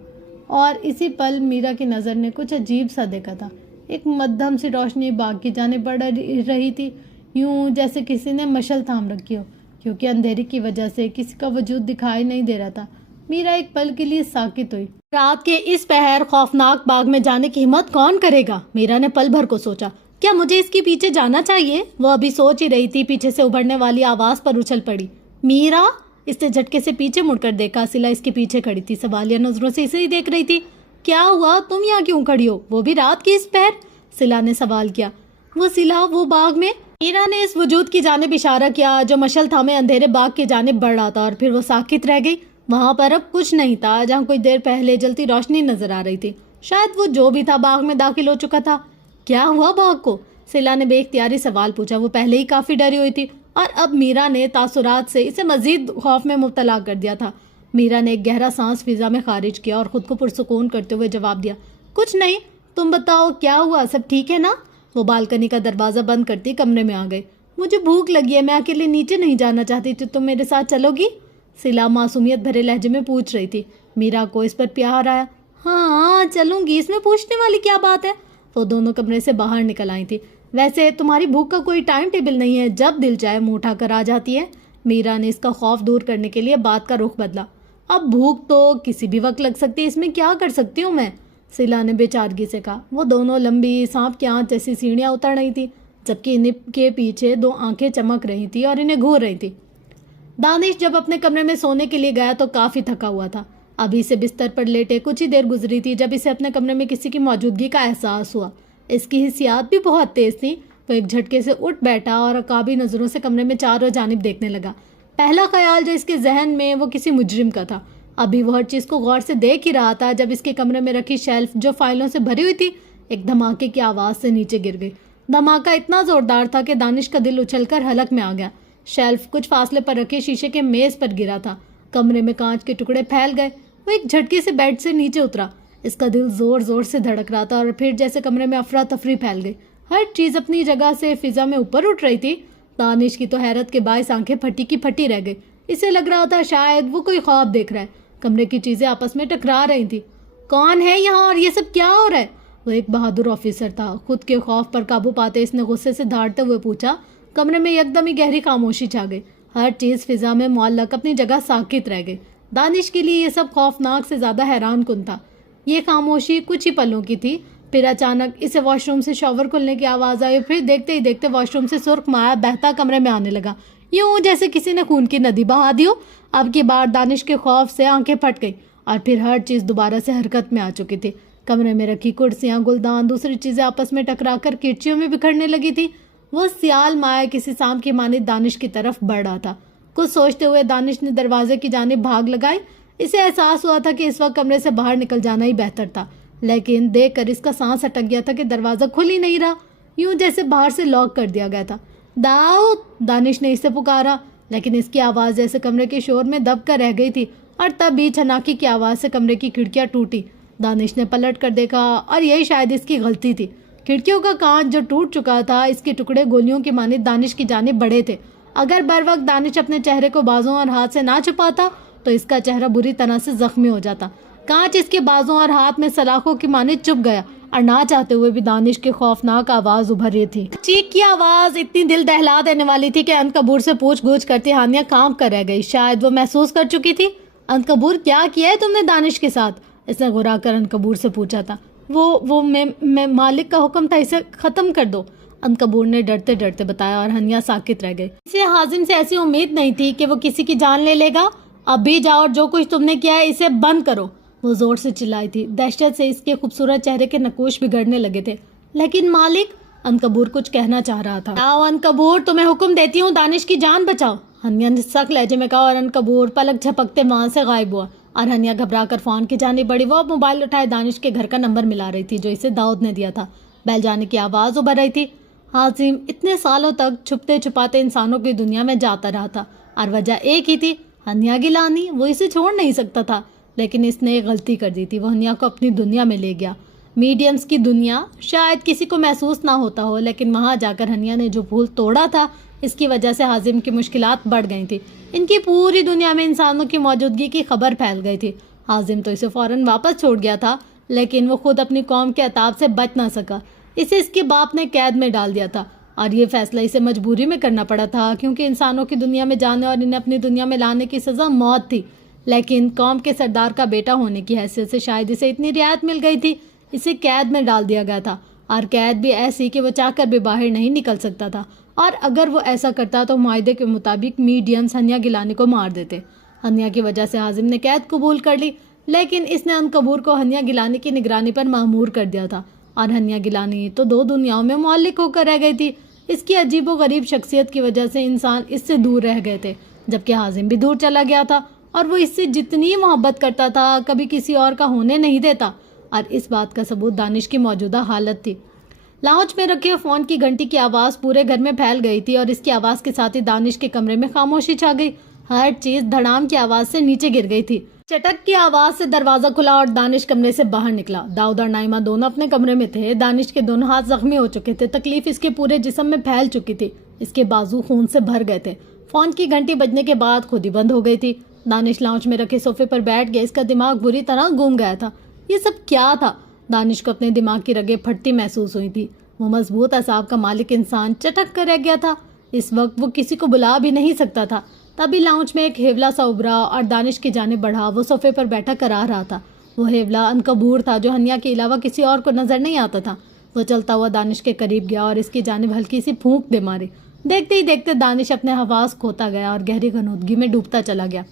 और इसी पल मीरा की नज़र ने कुछ अजीब सा देखा था। एक मध्यम सी रोशनी बाग की जानिब बढ़ रही थी, यूं जैसे किसी ने मशल थाम रखी हो। क्योंकि अंधेरे की वजह से किसी का वजूद दिखाई नहीं दे रहा था। मीरा एक पल के लिए साकित हुई। रात के इस पहर खौफनाक बाग में जाने की हिम्मत कौन करेगा? मीरा ने पल भर को सोचा, क्या मुझे इसके पीछे जाना चाहिए? वो अभी सोच ही रही थी, पीछे से उभरने वाली आवाज पर उछल पड़ी। मीरा! इसने झटके से पीछे मुड़कर देखा। सिला इसके पीछे खड़ी थी, सवालिया नजरों से इसे ही देख रही थी। क्या हुआ, तुम यहाँ क्यों खड़ी हो, वो भी रात की इस पहर? सिला ने सवाल किया। वो सिला, वो बाग में? मीरा ने इस वजूद की जानिब इशारा किया जो मशल थामे अंधेरे बाग की जानिब बढ़ रहा था और फिर वो साकित रह गई। वहां पर अब कुछ नहीं था जहाँ कुछ देर पहले जलती रोशनी नजर आ रही थी। शायद वो जो भी था बाग में दाखिल हो चुका था। क्या हुआ बाग को? सिला ने बेख्तियारी सवाल पूछा। वो पहले ही काफी डरी हुई थी और अब मीरा ने तासुरात से इसे मजीद खौफ में मुब्तला कर दिया था। मीरा ने एक गहरा सांस फिजा में खारिज किया और खुद को पुरसुकून करते हुए जवाब दिया, कुछ नहीं, तुम बताओ क्या हुआ, सब ठीक है ना? वो बालकनी का दरवाज़ा बंद करती कमरे में आ गई। मुझे भूख लगी है, मैं अकेले नीचे नहीं जाना चाहती थी, तुम मेरे साथ चलोगी? सिला मासूमियत भरे लहजे में पूछ रही थी। मीरा को इस पर प्यार आया। हाँ चलूंगी, इसमें पूछने वाली क्या बात है? वो दोनों कमरे से बाहर निकल आई थी। वैसे तुम्हारी भूख का कोई टाइम टेबल नहीं है, जब दिल चाहे मुँह उठाकर आ जाती है। मीरा ने इसका खौफ दूर करने के लिए बात का रुख बदला। अब भूख तो किसी भी वक्त लग सकती है, इसमें क्या कर सकती हूँ मैं? सिला ने बेचारगी से कहा। वो दोनों लंबी सांप की आंख जैसी सीढ़ियाँ उतर रही थी, जबकि इनके पीछे दो आंखें चमक रही थी और इन्हें घूर रही थी। दानिश जब अपने कमरे में सोने के लिए गया तो काफ़ी थका हुआ था। अभी से बिस्तर पर लेटे कुछ ही देर गुजरी थी जब इसे अपने कमरे में किसी की मौजूदगी का एहसास हुआ। इसकी हिस्सियात भी बहुत तेज थी। वो एक झटके से उठ बैठा और अकाबी नज़रों से कमरे में चारों जानिब देखने लगा। पहला ख्याल जो इसके जहन में वो किसी मुजरिम का था। अभी वो हर चीज़ को गौर से देख ही रहा था जब इसके कमरे में रखी शेल्फ जो फाइलों से भरी हुई थी एक धमाके की आवाज़ से नीचे गिर गई। धमाका इतना ज़ोरदार था कि दानिश का दिल उछलकर हलक में आ गया। शेल्फ कुछ फासले पर रखे शीशे के मेज़ पर गिरा था। कमरे में कांच के टुकड़े फैल गए। वो एक झटके से बेड से नीचे उतरा। इसका दिल जोर जोर से धड़क रहा था और फिर जैसे कमरे में अफरा तफरी फैल गई। हर चीज़ अपनी जगह से फिजा में ऊपर उठ रही थी। दानिश की तो हैरत के बायस आंखें फटी की फटी रह गई। इसे लग रहा था शायद वो कोई ख्वाब देख रहा है। कमरे की चीज़ें आपस में टकरा रही थी। कौन है यहाँ और ये सब क्या हो रहा है? वो एक बहादुर ऑफिसर था। खुद के खौफ पर काबू पाते इसने गुस्से से धाड़ते हुए पूछा। कमरे में एकदम ही गहरी खामोशी छा गई। हर चीज़ फिजा में मुअल्लक अपनी जगह साकित रह गई। दानिश के लिए ये सब खौफनाक से ज़्यादा हैरान कुन था। ये खामोशी कुछ ही पलों की थी। फिर अचानक इसे वॉशरूम से शॉवर खुलने की आवाज़ आई। फिर देखते ही देखते वॉशरूम से सुर्ख माया बहता कमरे में आने लगा, यूँ जैसे किसी ने खून की नदी बहा दी हो। अब की बार दानिश के खौफ से आंखें फट गई और फिर हर चीज़ दोबारा से हरकत में आ चुकी थी। कमरे में रखी कुर्सियाँ, गुलदान, दूसरी चीज़ें आपस में टकराकर किरचियों में बिखरने लगी थी। वह सियाल माया किसी सांप की मानित दानिश की तरफ बढ़ रहा था। कुछ सोचते हुए दानिश ने दरवाजे की जानिब भाग लगाई। इसे एहसास हुआ था कि इस वक्त कमरे से बाहर निकल जाना ही बेहतर था, लेकिन देखकर इसका सांस अटक गया था कि दरवाज़ा खुल ही नहीं रहा, यूं जैसे बाहर से लॉक कर दिया गया था। दाऊद, दानिश ने इसे पुकारा, लेकिन इसकी आवाज़ जैसे कमरे के शोर में दब कर रह गई थी। और तभी छनाकी की आवाज़ से कमरे की खिड़कियाँ टूटी। दानिश ने पलट कर देखा और यही शायद इसकी गलती थी। खिड़कियों का कांच जो टूट चुका था, इसके टुकड़े गोलियों की मानित दानिश की जानिब बढ़े थे। अगर बर वक्त दानिश अपने चेहरे को बाजों और हाथ से ना छुपाता तो इसका चेहरा बुरी तरह से जख्मी हो जाता। कांच इसके बाजों और हाथ में सलाखों की मानित चुभ गया और ना चाहते हुए भी दानिश की खौफनाक आवाज उभर रही थी। चीख की आवाज इतनी दिल दहला देने वाली थी कि अनकबूर से पूछ गूछ करती हानिया कांप कर रह गई। शायद वो महसूस कर चुकी थी। अनकबूर, क्या किया है तुमने दानिश के साथ? इसने घुरा कर अनकबूर से पूछा था। वो मैं मालिक का हुक्म था, इसे खत्म कर दो, अनकबूर ने डरते डरते बताया और हनिया साकित रह गई। इसे हाजिम से ऐसी उम्मीद नहीं थी कि वो किसी की जान ले लेगा। अब भी जाओ और जो कुछ तुमने किया है इसे बंद करो, वो जोर से चिल्लाई थी। दहशत से इसके खूबसूरत चेहरे के नकूश बिगड़ने लगे थे। लेकिन मालिक, अनकबूर कुछ कहना चाह रहा था। आओ अनकबूर, तुम्हें हुक्म देती हूँ, दानिश की जान बचाओ, हनिया ने सख्त लहजे में कहा और अनकबूर पलक झपकते वहां से गायब हुआ। और हनिया घबरा कर फोन की जानी बढ़ी। वो अब मोबाइल उठाए दानिश के घर का नंबर मिला रही थी जो इसे दाऊद ने दिया था। बैल जाने की आवाज़ उभर रही थी। हाजिम इतने सालों तक छुपते छुपाते इंसानों की दुनिया में जाता रहा था और वजह एक ही थी, हनिया गिलानी। वो इसे छोड़ नहीं सकता था, लेकिन इसने एक गलती कर दी थी। वो हनिया को अपनी दुनिया में ले गया, मीडियम्स की दुनिया। शायद किसी को महसूस ना होता हो, लेकिन वहाँ जाकर हनिया ने जो भूल तोड़ा था, इसकी वजह से हाजिम की मुश्किलात बढ़ गई थी। इनकी पूरी दुनिया में इंसानों की मौजूदगी की खबर फैल गई थी। हाजिम तो इसे फ़ौरन वापस छोड़ गया था, लेकिन वो खुद अपनी कौम के अताब से बच ना सका। इसे इसके बाप ने कैद में डाल दिया था और ये फैसला इसे मजबूरी में करना पड़ा था, क्योंकि इंसानों की दुनिया में जाने और इन्हें अपनी दुनिया में लाने की सज़ा मौत थी। लेकिन कौम के सरदार का बेटा होने की हैसियत से शायद इसे इतनी रियायत मिल गई थी। इसे कैद में डाल दिया गया था और कैद भी ऐसी कि वो चाहकर भी बाहर नहीं निकल सकता था। और अगर वो ऐसा करता तो मायदे के मुताबिक मीडियम्स हनिया गिलानी को मार देते। हनिया की वजह से हाजिम ने कैद कबूल कर ली, लेकिन इसने अनकबूर को हनिया गिलानी की निगरानी पर मामूर कर दिया था। और हनिया गिलानी तो दो दुनियाओं में मुअल्लिक होकर रह गई थी। इसकी अजीबो गरीब शख्सियत की वजह से इंसान इससे दूर रह गए थे, जबकि हाजिम भी दूर चला गया था और वो इससे जितनी मोहब्बत करता था कभी किसी और का होने नहीं देता। और इस बात का सबूत दानिश की मौजूदा हालत थी। लाउंज में रखे फ़ोन की घंटी की आवाज़ पूरे घर में फैल गई थी और इसकी आवाज़ के साथ ही दानिश के कमरे में खामोशी छा गई। हर चीज धड़ाम की आवाज से नीचे गिर गई थी। चटक की आवाज से दरवाजा खुला और दानिश कमरे से बाहर निकला। दाऊद और नाइमा दोनों अपने कमरे में थे। दानिश के दोनों हाथ जख्मी हो चुके थे। तकलीफ इसके पूरे जिस्म में फैल चुकी थी। इसके बाजू खून से भर गए थे। फोन की घंटी बजने के बाद खुद ही बंद हो गई थी। दानिश लाउंज में रखे सोफे पर बैठ गया। इसका दिमाग बुरी तरह घूम गया था। ये सब क्या था? दानिश को अपने दिमाग की रगें फटती महसूस हुई थी। वो मजबूत असाब का मालिक इंसान चटक कर रह गया था। इस वक्त वो किसी को बुला भी नहीं सकता था। तभी लाउंज में एक हेवला सा उभरा और दानिश की जानिब बढ़ा। वो सोफे पर बैठा करा रहा था। वो हेवला अनकबूर था, जो हनिया के अलावा किसी और को नजर नहीं आता था। वो चलता हुआ दानिश के करीब गया और इसकी जानिब हल्की सी फूंक दे मारी। देखते ही देखते दानिश अपने हवास खोता गया और गहरी गनूदगी में डूबता चला गया।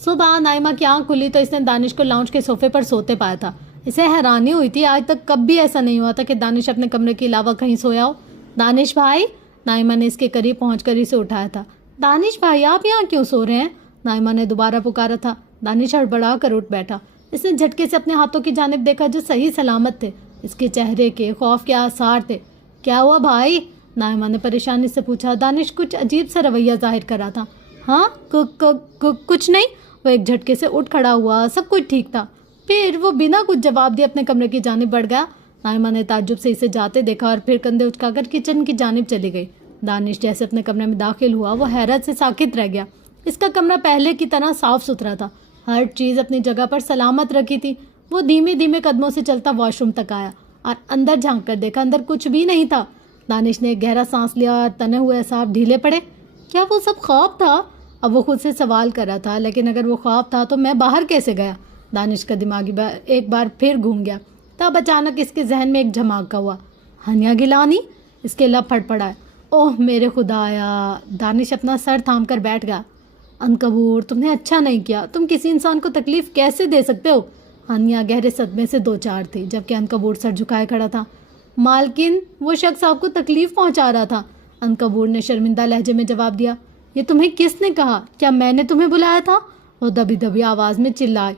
सुबह नाइमा की आंख खुली तो इसने दानिश को लाउंज के सोफे पर सोते पाया था। इसे हैरानी हुई थी, आज तक कभी ऐसा नहीं हुआ था कि दानिश अपने कमरे के अलावा कहीं सोया हो। दानिश भाई, नाइमा ने इसके करीब पहुंचकर इसे उठाया था। दानिश भाई, आप यहाँ क्यों सो रहे हैं? नाइमा ने दोबारा पुकारा था। दानिश हड़बड़ा कर उठ बैठा। इसने झटके से अपने हाथों की जानिब देखा, जो सही सलामत थे। इसके चेहरे के खौफ के आसार थे। क्या हुआ भाई? नाइमा ने परेशानी से पूछा। दानिश कुछ अजीब सा रवैया जाहिर कर रहा था। हाँ, कुछ नहीं। वो एक झटके से उठ खड़ा हुआ। सब कुछ ठीक था। फिर वो बिना कुछ जवाब दिए अपने कमरे की जानिब बढ़ गया। नाइमा ने ताज्जुब से इसे जाते देखा और फिर कंधे उचकाकर किचन की जानिब चली गई। दानिश जैसे अपने कमरे में दाखिल हुआ, वो हैरत से साकित रह गया। इसका कमरा पहले की तरह साफ सुथरा था। हर चीज़ अपनी जगह पर सलामत रखी थी। वो धीमे धीमे कदमों से चलता वॉशरूम तक आया और अंदर झांक कर देखा। अंदर कुछ भी नहीं था। दानिश ने एक गहरा सांस लिया और तने हुए असाब ढीले पड़े। क्या वो सब ख्वाब था? अब वो खुद से सवाल कर रहा था। लेकिन अगर वो ख्वाब था तो मैं बाहर कैसे गया? दानिश का दिमाग एक बार फिर घूम गया। तब अचानक इसके जहन में एक झमाका हुआ। हनिया गिलानी? इसके लब फड़फड़ाए। ओह मेरे खुदाया! दानिश अपना सर थाम कर बैठ गया। अनकबूर, तुमने अच्छा नहीं किया। तुम किसी इंसान को तकलीफ कैसे दे सकते हो? हनिया गहरे सदमे से दो चार थी, जबकि अनकबूर सर झुकाए खड़ा था। मालकिन, वो शख्स आपको तकलीफ पहुंचा रहा था। अनकबूर ने शर्मिंदा लहजे में जवाब दिया। ये तुम्हें किसने कहा? क्या मैंने तुम्हें बुलाया था? वो दबी दबी आवाज में चिल्लाई।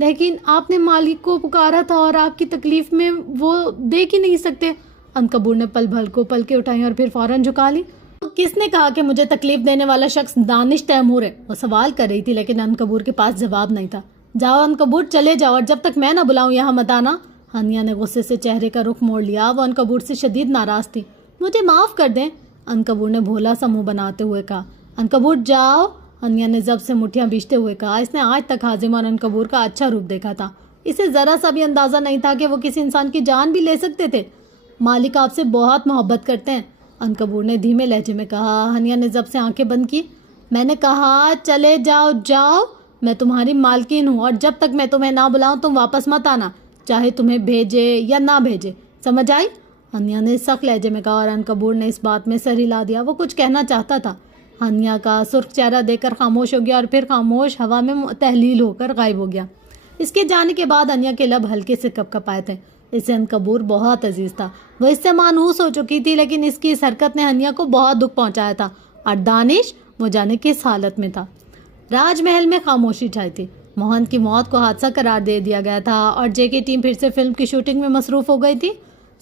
लेकिन आपने मालिक को पुकारा था और आपकी तकलीफ में वो देख ही नहीं सकते। अनकबूर ने पलकें उठाई और फिर फौरन झुका ली। तो किसने कहा कि मुझे तकलीफ देने वाला शख्स दानिश तैमूर है? वो सवाल कर रही थी, लेकिन अनकबूर के पास जवाब नहीं था। जाओ अनकबूर, चले जाओ, और जब तक मैं ना बुलाऊं यहाँ मत आना। हनिया ने गुस्से से चेहरे का रुख मोड़ लिया। वो अनकबूर से शदीद नाराज थी। मुझे माफ कर दें, अनकबूर ने भोला सा मुंह बनाते हुए कहा। अनकबूर जाओ, हनिया ने जब से मुठ्ठियां बीचते हुए कहा। इसने आज तक हाजिम और अनकबूर का अच्छा रूप देखा था। इसे जरा सा भी अंदाजा नहीं था कि वो किसी इंसान की जान भी ले सकते थे। मालिक आपसे बहुत मोहब्बत करते हैं, अनकबूर ने धीमे लहजे में कहा। हनिया ने जब से आंखें बंद की। मैंने कहा चले जाओ जाओ, मैं तुम्हारी मालकिन हूँ, और जब तक मैं तुम्हें ना बुलाऊं तुम वापस मत आना, चाहे तुम्हें भेजे या ना भेजे, समझ आई? हनिया ने सख्त लहजे में कहा और अनकबूर ने इस बात में सर हिला दिया। वो कुछ कहना चाहता था। हनिया का सुर्ख चेहरा देखकर खामोश हो गया और फिर खामोश हवा में तहलील होकर गायब हो गया। इसके जाने के बाद हनिया के लब हल्के से कपकपाए थे। इसे अनकबूर बहुत अजीज था। वह इससे मानूस हो चुकी थी, लेकिन इसकी इस हरकत ने हनिया को बहुत दुख पहुंचाया था। और दानिश, वो जाने किस हालत में था। राजमहल में खामोशी छाई थी। मोहन की मौत को हादसा करार दे दिया गया था और जे की टीम फिर से फिल्म की शूटिंग में मसरूफ हो गई थी।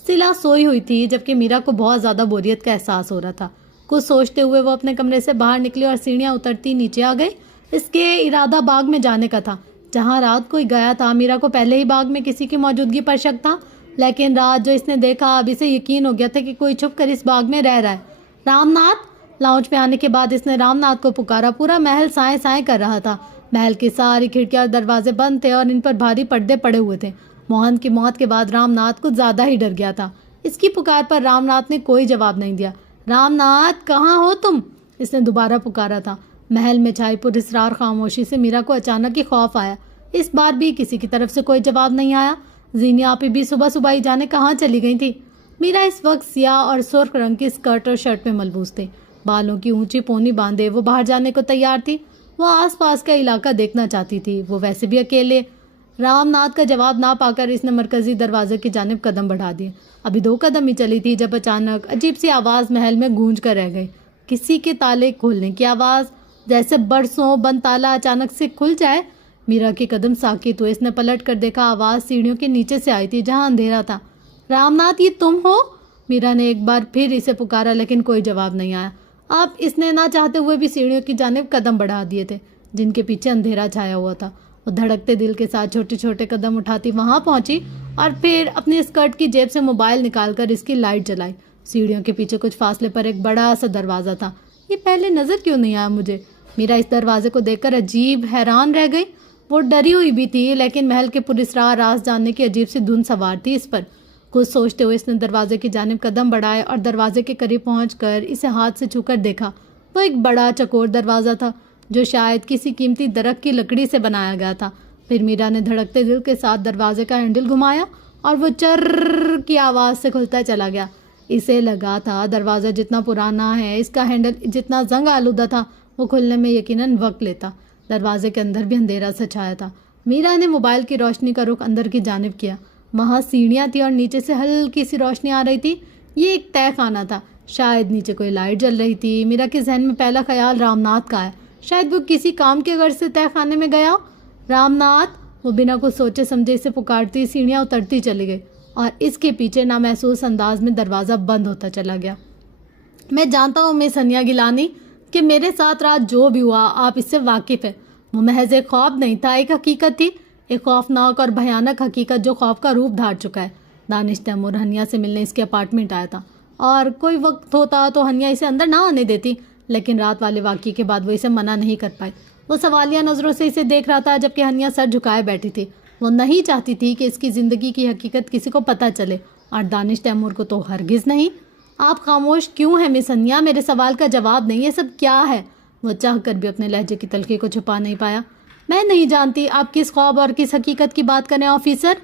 सिला सोई हुई थी, जबकि मीरा को बहुत ज्यादा बोरियत का एहसास हो रहा था। कुछ सोचते हुए वो अपने कमरे से बाहर निकली और सीढ़ियां उतरती नीचे आ गई। इसके इरादा बाग में जाने का था, जहां रात कोई गया था। मीरा को पहले ही बाग में किसी की मौजूदगी पर शक था, लेकिन रात जो इसने देखा, अब इसे यकीन हो गया था कि कोई छुप कर इस बाग में रह रहा है। रामनाथ! लाउंज पे आने के बाद इसने रामनाथ को पुकारा। पूरा महल साए साए कर रहा था। महल की सारी खिड़कियां और दरवाजे बंद थे और इन पर भारी पर्दे पड़े हुए थे। मोहन की मौत के बाद रामनाथ कुछ ज्यादा ही डर गया था। इसकी पुकार पर रामनाथ ने कोई जवाब नहीं दिया। रामनाथ, कहाँ हो तुम? इसने दोबारा पुकारा था। महल में छाई पुरस्रार खामोशी से मीरा को अचानक ही खौफ आया। इस बार भी किसी की तरफ से कोई जवाब नहीं आया। जीनी आपी भी सुबह सुबह ही जाने कहाँ चली गई थी। मीरा इस वक्त सियाह और सुर्ख रंग की स्कर्ट और शर्ट में मलबूस थी। बालों की ऊंची पोनी बांधे वो बाहर जाने को तैयार थी। वो आसपास का इलाका देखना चाहती थी। वो वैसे भी अकेले। रामनाथ का जवाब ना पाकर इसने मरकजी दरवाजे की जानिब कदम बढ़ा दिए। अभी 2 कदम ही चली थी जब अचानक अजीब सी आवाज़ महल में गूंज कर रह गई। किसी के ताले खोलने की आवाज़, जैसे बरसों बंद ताला अचानक से खुल जाए। मीरा के कदम साकित हुए। इसने पलट कर देखा। आवाज़ सीढ़ियों के नीचे से आई थी, जहाँ अंधेरा था। रामनाथ, ये तुम हो? मीरा ने एक बार फिर इसे पुकारा, लेकिन कोई जवाब नहीं आया। अब इसने ना चाहते हुए भी सीढ़ियों की जानिब कदम बढ़ा दिए थे, जिनके पीछे अंधेरा छाया हुआ था। वो धड़कते दिल के साथ छोटे छोटे कदम उठाती वहां पहुंची और फिर अपने स्कर्ट की जेब से मोबाइल निकालकर इसकी लाइट जलाई। सीढ़ियों के पीछे कुछ फासले पर एक बड़ा सा दरवाज़ा था। ये पहले नज़र क्यों नहीं आया मुझे? मीरा इस दरवाजे को देखकर अजीब हैरान रह गई। वो डरी हुई भी थी, लेकिन महल के पुरस्कार राज जानने की अजीब सी धुन सवार थी इस पर। कुछ सोचते हुए इसने दरवाजे की जानिब कदम बढ़ाए और दरवाजे के करीब पहुंचकर इसे हाथ से छूकर देखा। वो एक बड़ा चकोर दरवाज़ा था, जो शायद किसी कीमती दरख्त की लकड़ी से बनाया गया था। फिर मीरा ने धड़कते दिल के साथ दरवाजे का हैंडल घुमाया और वो चर्र की आवाज़ से खुलता चला गया। इसे लगा था दरवाज़ा जितना पुराना है, इसका हैंडल जितना जंग आलूदा था, वो खुलने में यकीनन वक्त लेता। दरवाजे के अंदर भी अंधेरा सा छाया था। मीरा ने मोबाइल की रोशनी का रुख अंदर की जानिब किया। वहाँ सीढ़ियाँ थी और नीचे से हल्की सी रोशनी आ रही थी। ये एक तय खाना था, शायद नीचे कोई लाइट जल रही थी। मीरा के जहन में पहला ख्याल रामनाथ का है। शायद वो किसी काम के घर से तय खाने में गया। रामनाथ! वो बिना कुछ सोचे समझे इसे पुकारती सीढ़ियाँ उतरती चली गई और इसके पीछे नामहसूस अंदाज में दरवाज़ा बंद होता चला गया। मैं जानता हूँ मिस हनिया गिलानी कि मेरे साथ रात जो भी हुआ आप इससे वाकिफ़ है। वो महज एक ख्वाब नहीं था, एक हकीकत थी, एक खौफनाक और भयानक हकीकत जो खौफ का रूप धार चुका है। दानिश तैमूर हनिया से मिलने इसके अपार्टमेंट आया था और कोई वक्त होता तो हनिया इसे अंदर ना आने देती, लेकिन रात वाले वाक़ये के बाद वो इसे मना नहीं कर पाई। वो सवालिया नज़रों से इसे देख रहा था, जबकि हनिया सर झुकाए बैठी थी। वो नहीं चाहती थी कि इसकी ज़िंदगी की हकीकत किसी को पता चले, और दानिश तैमूर को तो हरगिज़ नहीं। आप खामोश क्यों हैं मिस हनिया? मेरे सवाल का जवाब नहीं, ये सब क्या है? वो चाह कर भी अपने लहजे की तलखी को छुपा नहीं पाया। मैं नहीं जानती आप किस ख्वाब और किस हकीकत की बात करें ऑफिसर।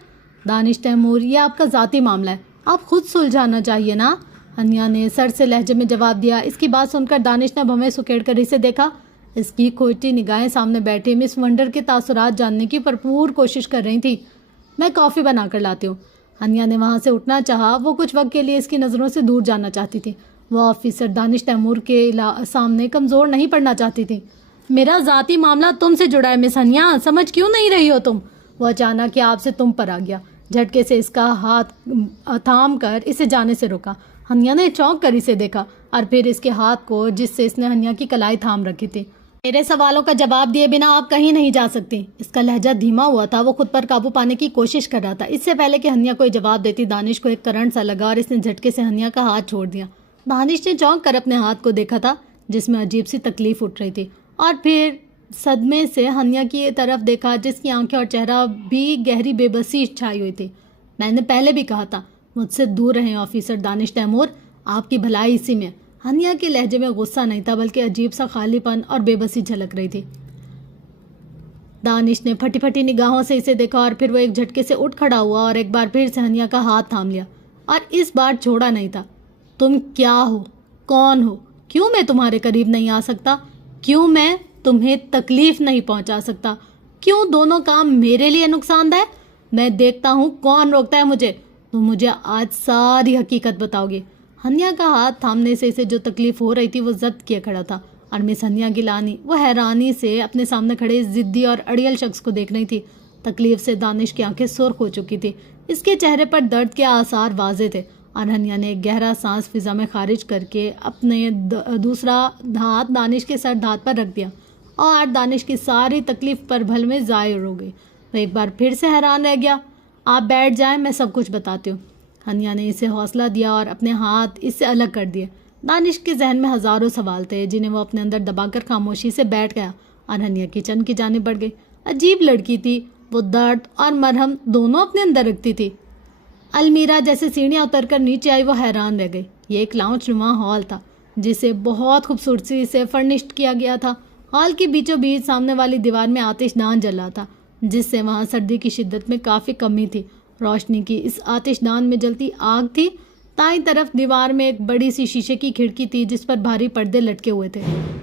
दानिश तैमूर, ये आपका ज़ाती मामला है, आप खुद सुलझाना चाहिए ना। हनिया ने सर से लहजे में जवाब दिया। इसकी बात सुनकर दानिश ने भवें सुकेड़ कर इसे देखा। इसकी खोजती निगाहें सामने बैठे मिस वंडर के तासुरात जानने की भरपूर कोशिश कर रही थी। मैं कॉफ़ी बना कर लाती हूँ। हनिया ने वहाँ से उठना चाहा। वो कुछ वक्त के लिए इसकी नज़रों से दूर जाना चाहती थी। वह ऑफिसर दानिश तैमूर के सामने कमज़ोर नहीं पड़ना चाहती थी। मेरा ज़ाती मामला तुमसे जुड़ा है मिस हनिया, समझ क्यों नहीं रही हो तुम? वह अचानक कि आपसे तुम पर आ गया। झटके से इसका हाथ थाम कर इसे जाने से रोका। हनिया ने चौंक कर इसे देखा और फिर इसके हाथ को, जिससे इसने हनिया की कलाई थाम रखी थी। मेरे सवालों का जवाब दिए बिना आप कहीं नहीं जा सकती। इसका लहजा धीमा हुआ था। वो खुद पर काबू पाने की कोशिश कर रहा था। इससे पहले कि हनिया कोई जवाब देती, दानिश को एक करंट सा लगा और इसने झटके से हनिया का हाथ छोड़ दिया। दानिश ने चौंक कर अपने हाथ को देखा था, जिसमें अजीब सी तकलीफ उठ रही थी, और फिर सदमे से हनिया की तरफ देखा, जिसकी आंखें और चेहरा भी गहरी बेबसी छाई हुई थी। मैंने पहले भी कहा था, मुझसे दूर रहें ऑफिसर दानिश तैमूर, आपकी भलाई इसी में। हनिया के लहजे में गुस्सा नहीं था, बल्कि अजीब सा खालीपन और बेबसी झलक रही थी। दानिश ने फटी फटी निगाहों से इसे देखा और फिर वो एक झटके से उठ खड़ा हुआ और एक बार फिर से हनिया का हाथ थाम लिया, और इस बार छोड़ा नहीं था। तुम क्या हो? कौन हो? क्यों मैं तुम्हारे करीब नहीं आ सकता? क्यों मैं तुम्हें तकलीफ नहीं पहुंचा सकता? क्यों दोनों काम मेरे लिए नुकसानदायक? मैं देखता हूँ कौन रोकता है मुझे। तुम मुझे आज सारी हकीकत बताओगे। हनिया का हाथ थामने से इसे जो तकलीफ हो रही थी वो जब्त किए खड़ा था, और मिस हनिया गिलानी वो हैरानी से अपने सामने खड़े जिद्दी और अड़ियल शख्स को देख रही थी। तकलीफ से दानिश की आंखें सुर्ख हो चुकी थी। इसके चेहरे पर दर्द के आसार वाजे थे, और हनिया ने एक गहरा सांस फिजा में खारिज करके अपने दूसरा हाथ दानिश के सर धात पर रख दिया, और दानिश की सारी तकलीफ पर भल में ज़ाहिर हो गई। वह एक बार फिर से हैरान रह गया। आप बैठ जाएं, मैं सब कुछ बताती हूँ। हनिया ने इसे हौसला दिया और अपने हाथ इससे अलग कर दिए। दानिश के जहन में हज़ारों सवाल थे, जिन्हें वो अपने अंदर दबाकर खामोशी से बैठ गया, और हनिया किचन की जानिब बढ़ गई। अजीब लड़की थी वो, दर्द और मरहम दोनों अपने अंदर रखती थी। अलमीरा जैसे सीढ़ियाँ उतरकर नीचे आई, वो हैरान रह गई। ये एक लाउंज नुमा हॉल था, जिसे बहुत खूबसूरती से फर्निश्ड किया गया था। हॉल के बीचों बीच सामने वाली दीवार में आतिशदान जल रहा था, जिससे वहाँ सर्दी की शिद्दत में काफ़ी कमी थी। रोशनी की इस आतिशदान में जलती आग थी। दाईं तरफ दीवार में एक बड़ी सी शीशे की खिड़की थी, जिस पर भारी पर्दे लटके हुए थे।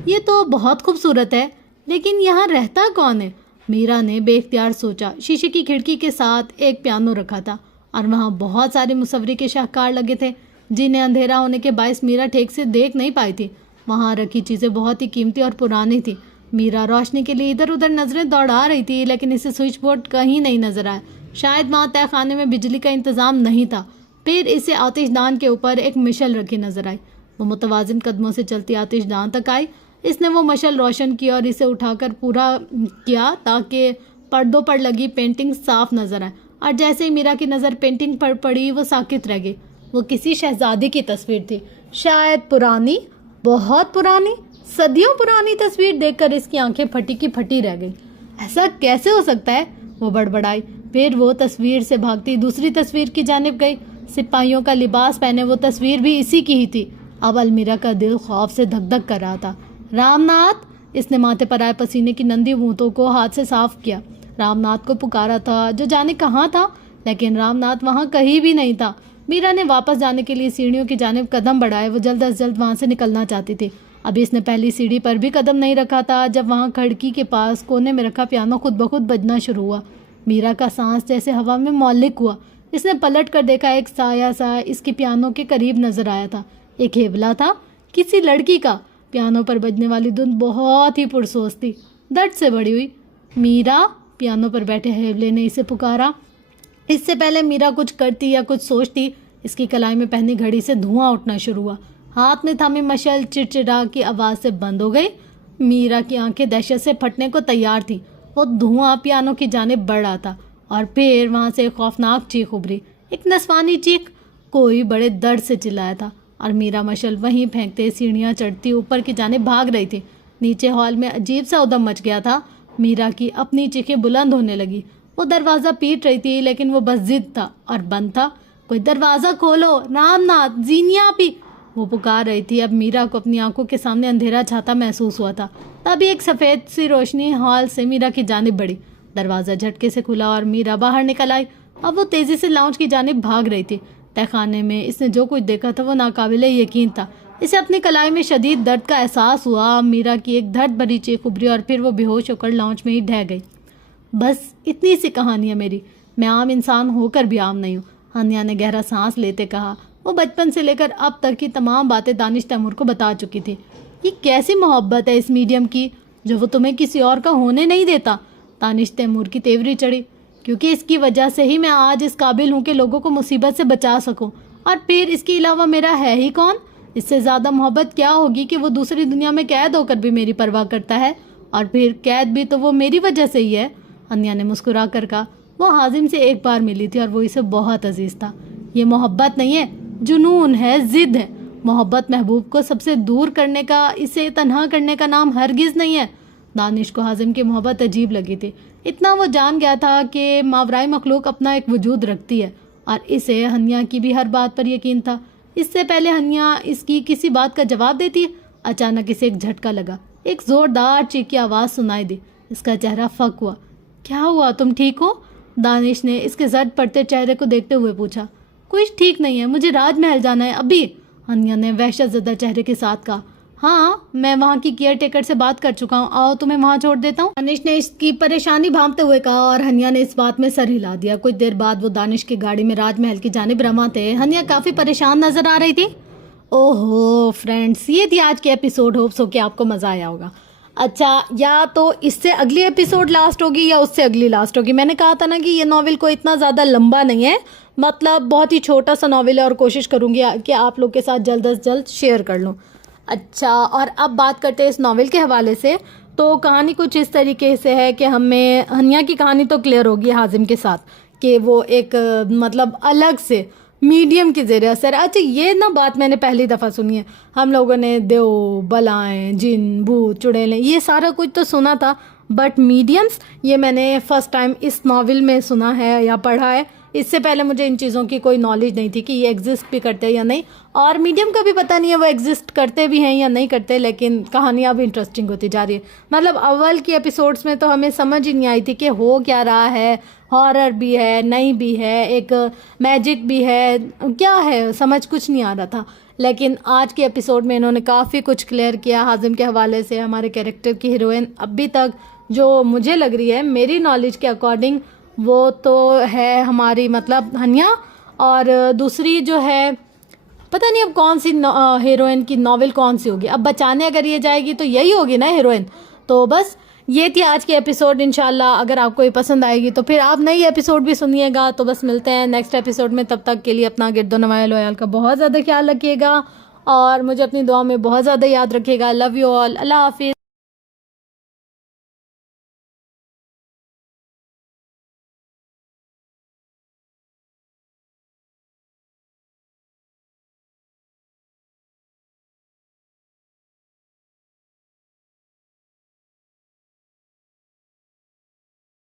ये तो बहुत खूबसूरत है, लेकिन यहाँ रहता कौन है? मीरा ने बेख्तियार सोचा। शीशे की खिड़की के साथ एक पियानो रखा था, और वहाँ बहुत सारे मुसव्वरी के शाहकार लगे थे, जिन्हें अंधेरा होने के बायस मीरा ठीक से देख नहीं पाई थी। वहाँ रखी चीज़ें बहुत ही कीमती और पुरानी थी। मीरा रोशनी के लिए इधर उधर नज़रें दौड़ा रही थी, लेकिन इसे स्विच बोर्ड कहीं नहीं नजर आया। शायद वहाँ तय खाने में बिजली का इंतज़ाम नहीं था। फिर इसे आतिशदान के ऊपर एक मिशल रखी नजर आई, वो मुतवाजिन कदमों से चलती आतिशदान तक आई। इसने वो मशल रोशन की और इसे उठाकर पूरा किया ताकि पर्दों पर लगी पेंटिंग साफ नजर आए। और जैसे ही मीरा की नज़र पेंटिंग पर पड़ी वो साकित रह गई। वो किसी शहजादी की तस्वीर थी, शायद पुरानी, बहुत पुरानी, सदियों पुरानी तस्वीर देखकर इसकी आंखें फटी की फटी रह गई। ऐसा कैसे हो सकता है, वो बड़बड़ाई। फिर वो तस्वीर से भागती दूसरी तस्वीर की जानिब गई। सिपाहियों का लिबास पहने वो तस्वीर भी इसी की ही थी। अब अलमीरा का दिल खौफ से धक धक कर रहा था। रामनाथ, इसने माथे पर आए पसीने की नंदी बूंदों को हाथ से साफ किया। रामनाथ को पुकारा था, जो जाने कहाँ था, लेकिन रामनाथ वहाँ कहीं भी नहीं था। मीरा ने वापस जाने के लिए सीढ़ियों की जानिब कदम बढ़ाए। वो जल्द अज जल्द वहाँ से निकलना चाहती थी। अभी इसने पहली सीढ़ी पर भी कदम नहीं रखा था जब वहाँ खिड़की के पास कोने में रखा पियानो खुद ब खुद बजना शुरू हुआ। मीरा का सांस जैसे हवा में मौलिक हुआ। इसने पलट कर देखा, एक साया सा इसके पियानो के करीब नजर आया था। एक हेवला था, किसी लड़की का। पियानो पर बजने वाली धुन बहुत ही पुरसोस थी, दर्द से भरी हुई। मीरा, पियानो पर बैठे हेवले ने इसे पुकारा। इससे पहले मीरा कुछ करती या कुछ सोचती, इसकी कलाई में पहनी घड़ी से धुआं उठना शुरू हुआ। हाथ में थामी मशल चिड़चिड़ा की आवाज़ से बंद हो गई। मीरा की आंखें दहशत से फटने को तैयार थी। वो धुआं पियानो की जानिब बढ़ रहा था और फिर वहाँ से एक खौफनाक चीख उभरी, एक नस्वानी चीख। कोई बड़े दर्द से चिल्लाया था और मीरा मशल वहीं फेंकते सीढ़ियाँ चढ़ती ऊपर की जानिब भाग रही थी। नीचे हॉल में अजीब सा उदम मच गया था। मीरा की अपनी चीखें बुलंद होने लगी। वो दरवाज़ा पीट रही थी, लेकिन वो बस जिद था और बंद था। कोई दरवाज़ा खोलो, रामनाथ, जीनिया भी, वो पुकार रही थी। अब मीरा को अपनी आंखों के सामने अंधेरा छाता महसूस हुआ था। तभी एक सफ़ेद सी रोशनी हॉल से मीरा की जानिब बढ़ी। दरवाज़ा झटके से खुला और मीरा बाहर निकल आई। अब वो तेज़ी से लाउंज की जानिब भाग रही थी। तहखाने में इसने जो कुछ देखा था वो नाकाबिले यकीन था। इसे अपनी कलाई में शदीद दर्द का एहसास हुआ। मीरा की एक दर्द भरी चीख उभरी और फिर वो बेहोश होकर लाउंज में ही ढह गई। बस इतनी सी कहानी है मेरी। मैं आम इंसान होकर भी आम नहीं हूँ, हनिया ने गहरा सांस लेते कहा। वो बचपन से लेकर अब तक की तमाम बातें दानिश तैमूर को बता चुकी थी। ये कैसी मोहब्बत है इस मीडियम की, जो वो तुम्हें किसी और का होने नहीं देता। दानिश तैमूर की तेवरी चढ़ी। क्योंकि इसकी वजह से ही मैं आज इस काबिल हूँ कि लोगों को मुसीबत से बचा सकूँ। और फिर इसके अलावा मेरा है ही कौन। इससे ज़्यादा मोहब्बत क्या होगी कि वो दूसरी दुनिया में कैद होकर भी मेरी परवाह करता है, और फिर कैद भी तो वो मेरी वजह से ही है। अन्या ने मुस्कुरा कर कहा। वो हाजिम से एक बार मिली थी और वो इसे बहुत अजीज था। ये मोहब्बत नहीं है, जुनून है, जिद है। मोहब्बत महबूब को सबसे दूर करने का, इसे तन्हा करने का नाम हरगिज़ नहीं है। दानिश को हाजिम की मोहब्बत अजीब लगी थी। इतना वो जान गया था कि मावराई मखलूक अपना एक वजूद रखती है, और इसे हनिया की भी हर बात पर यकीन था। इससे पहले हनिया इसकी किसी बात का जवाब देती, अचानक इसे एक झटका लगा। एक ज़ोरदार चीख की आवाज़ सुनाई दी। इसका चेहरा फक हुआ। क्या हुआ, तुम ठीक हो? दानिश ने इसके जर्द पड़ते चेहरे को देखते हुए पूछा। कुछ ठीक नहीं है, मुझे राजमहल जाना है अभी, हनिया ने वहशत ज़दा चेहरे के साथ कहा। हाँ, मैं वहाँ की केयर टेकर से बात कर चुका हूँ, आओ तुम्हें वहाँ छोड़ देता हूँ, दानिश ने इसकी परेशानी भांपते हुए कहा। और हनिया ने इस बात में सर हिला दिया। कुछ देर बाद वो दानिश की गाड़ी में राजमहल की जानिब रवाना थे। हनिया काफ़ी परेशान नजर आ रही थी। ओहो फ्रेंड्स, ये थी आज की एपिसोड। होप्स हो कि आपको मज़ा आया होगा। अच्छा, या तो इससे अगली एपिसोड लास्ट होगी या उससे अगली लास्ट होगी। मैंने कहा था ना कि ये नॉवेल को इतना ज़्यादा लंबा नहीं है, मतलब बहुत ही छोटा सा नॉवेल है, और कोशिश करूँगी कि आप लोग के साथ जल्द अज जल्द शेयर कर लूँ। अच्छा, और अब बात करते हैं इस नॉवेल के हवाले से। तो कहानी कुछ इस तरीके से है कि हमें हनिया की कहानी तो क्लियर होगी हाजिम के साथ कि वो एक मतलब अलग से मीडियम के ज़रिए असर। अच्छा, ये ना बात मैंने पहली दफ़ा सुनी है। हम लोगों ने देव, बलाएं, जिन, भूत, चुड़ैलें, ये सारा कुछ तो सुना था, बट मीडियम्स ये मैंने फ़र्स्ट टाइम इस नॉवेल में सुना है या पढ़ा है। इससे पहले मुझे इन चीज़ों की कोई नॉलेज नहीं थी कि ये एग्जिस्ट भी करते हैं या नहीं, और मीडियम का भी पता नहीं है वो एग्जिस्ट करते भी हैं या नहीं करते। लेकिन कहानियाँ भी इंटरेस्टिंग होती जा रही है। मतलब अव्वल की एपिसोड्स में तो हमें समझ ही नहीं आई थी कि हो क्या रहा है। हॉरर भी है, नहीं भी है, एक मैजिक भी है, क्या है समझ कुछ नहीं आ रहा था। लेकिन आज के एपिसोड में इन्होंने काफ़ी कुछ क्लियर किया हाजिम के हवाले से। हमारे कैरेक्टर की हीरोइन अभी तक जो मुझे लग रही है मेरी नॉलेज के अकॉर्डिंग, वो तो है हमारी मतलब हनिया, और दूसरी जो है पता नहीं अब कौन सी हीरोइन की नॉवेल कौन सी होगी। अब बचाने अगर ये जाएगी तो यही होगी ना हीरोइन। तो बस ये थी आज की एपिसोड। इंशाल्लाह अगर आपको ये पसंद आएगी तो फिर आप नई एपिसोड भी सुनिएगा। तो बस मिलते हैं नेक्स्ट एपिसोड में। तब तक के लिए अपना गिरदो नवाया लोयाल का बहुत ज़्यादा ख्याल रखिएगा और मुझे अपनी दुआ में बहुत ज़्यादा याद रखिएगा। Love you all. अल्लाह हाफिज़।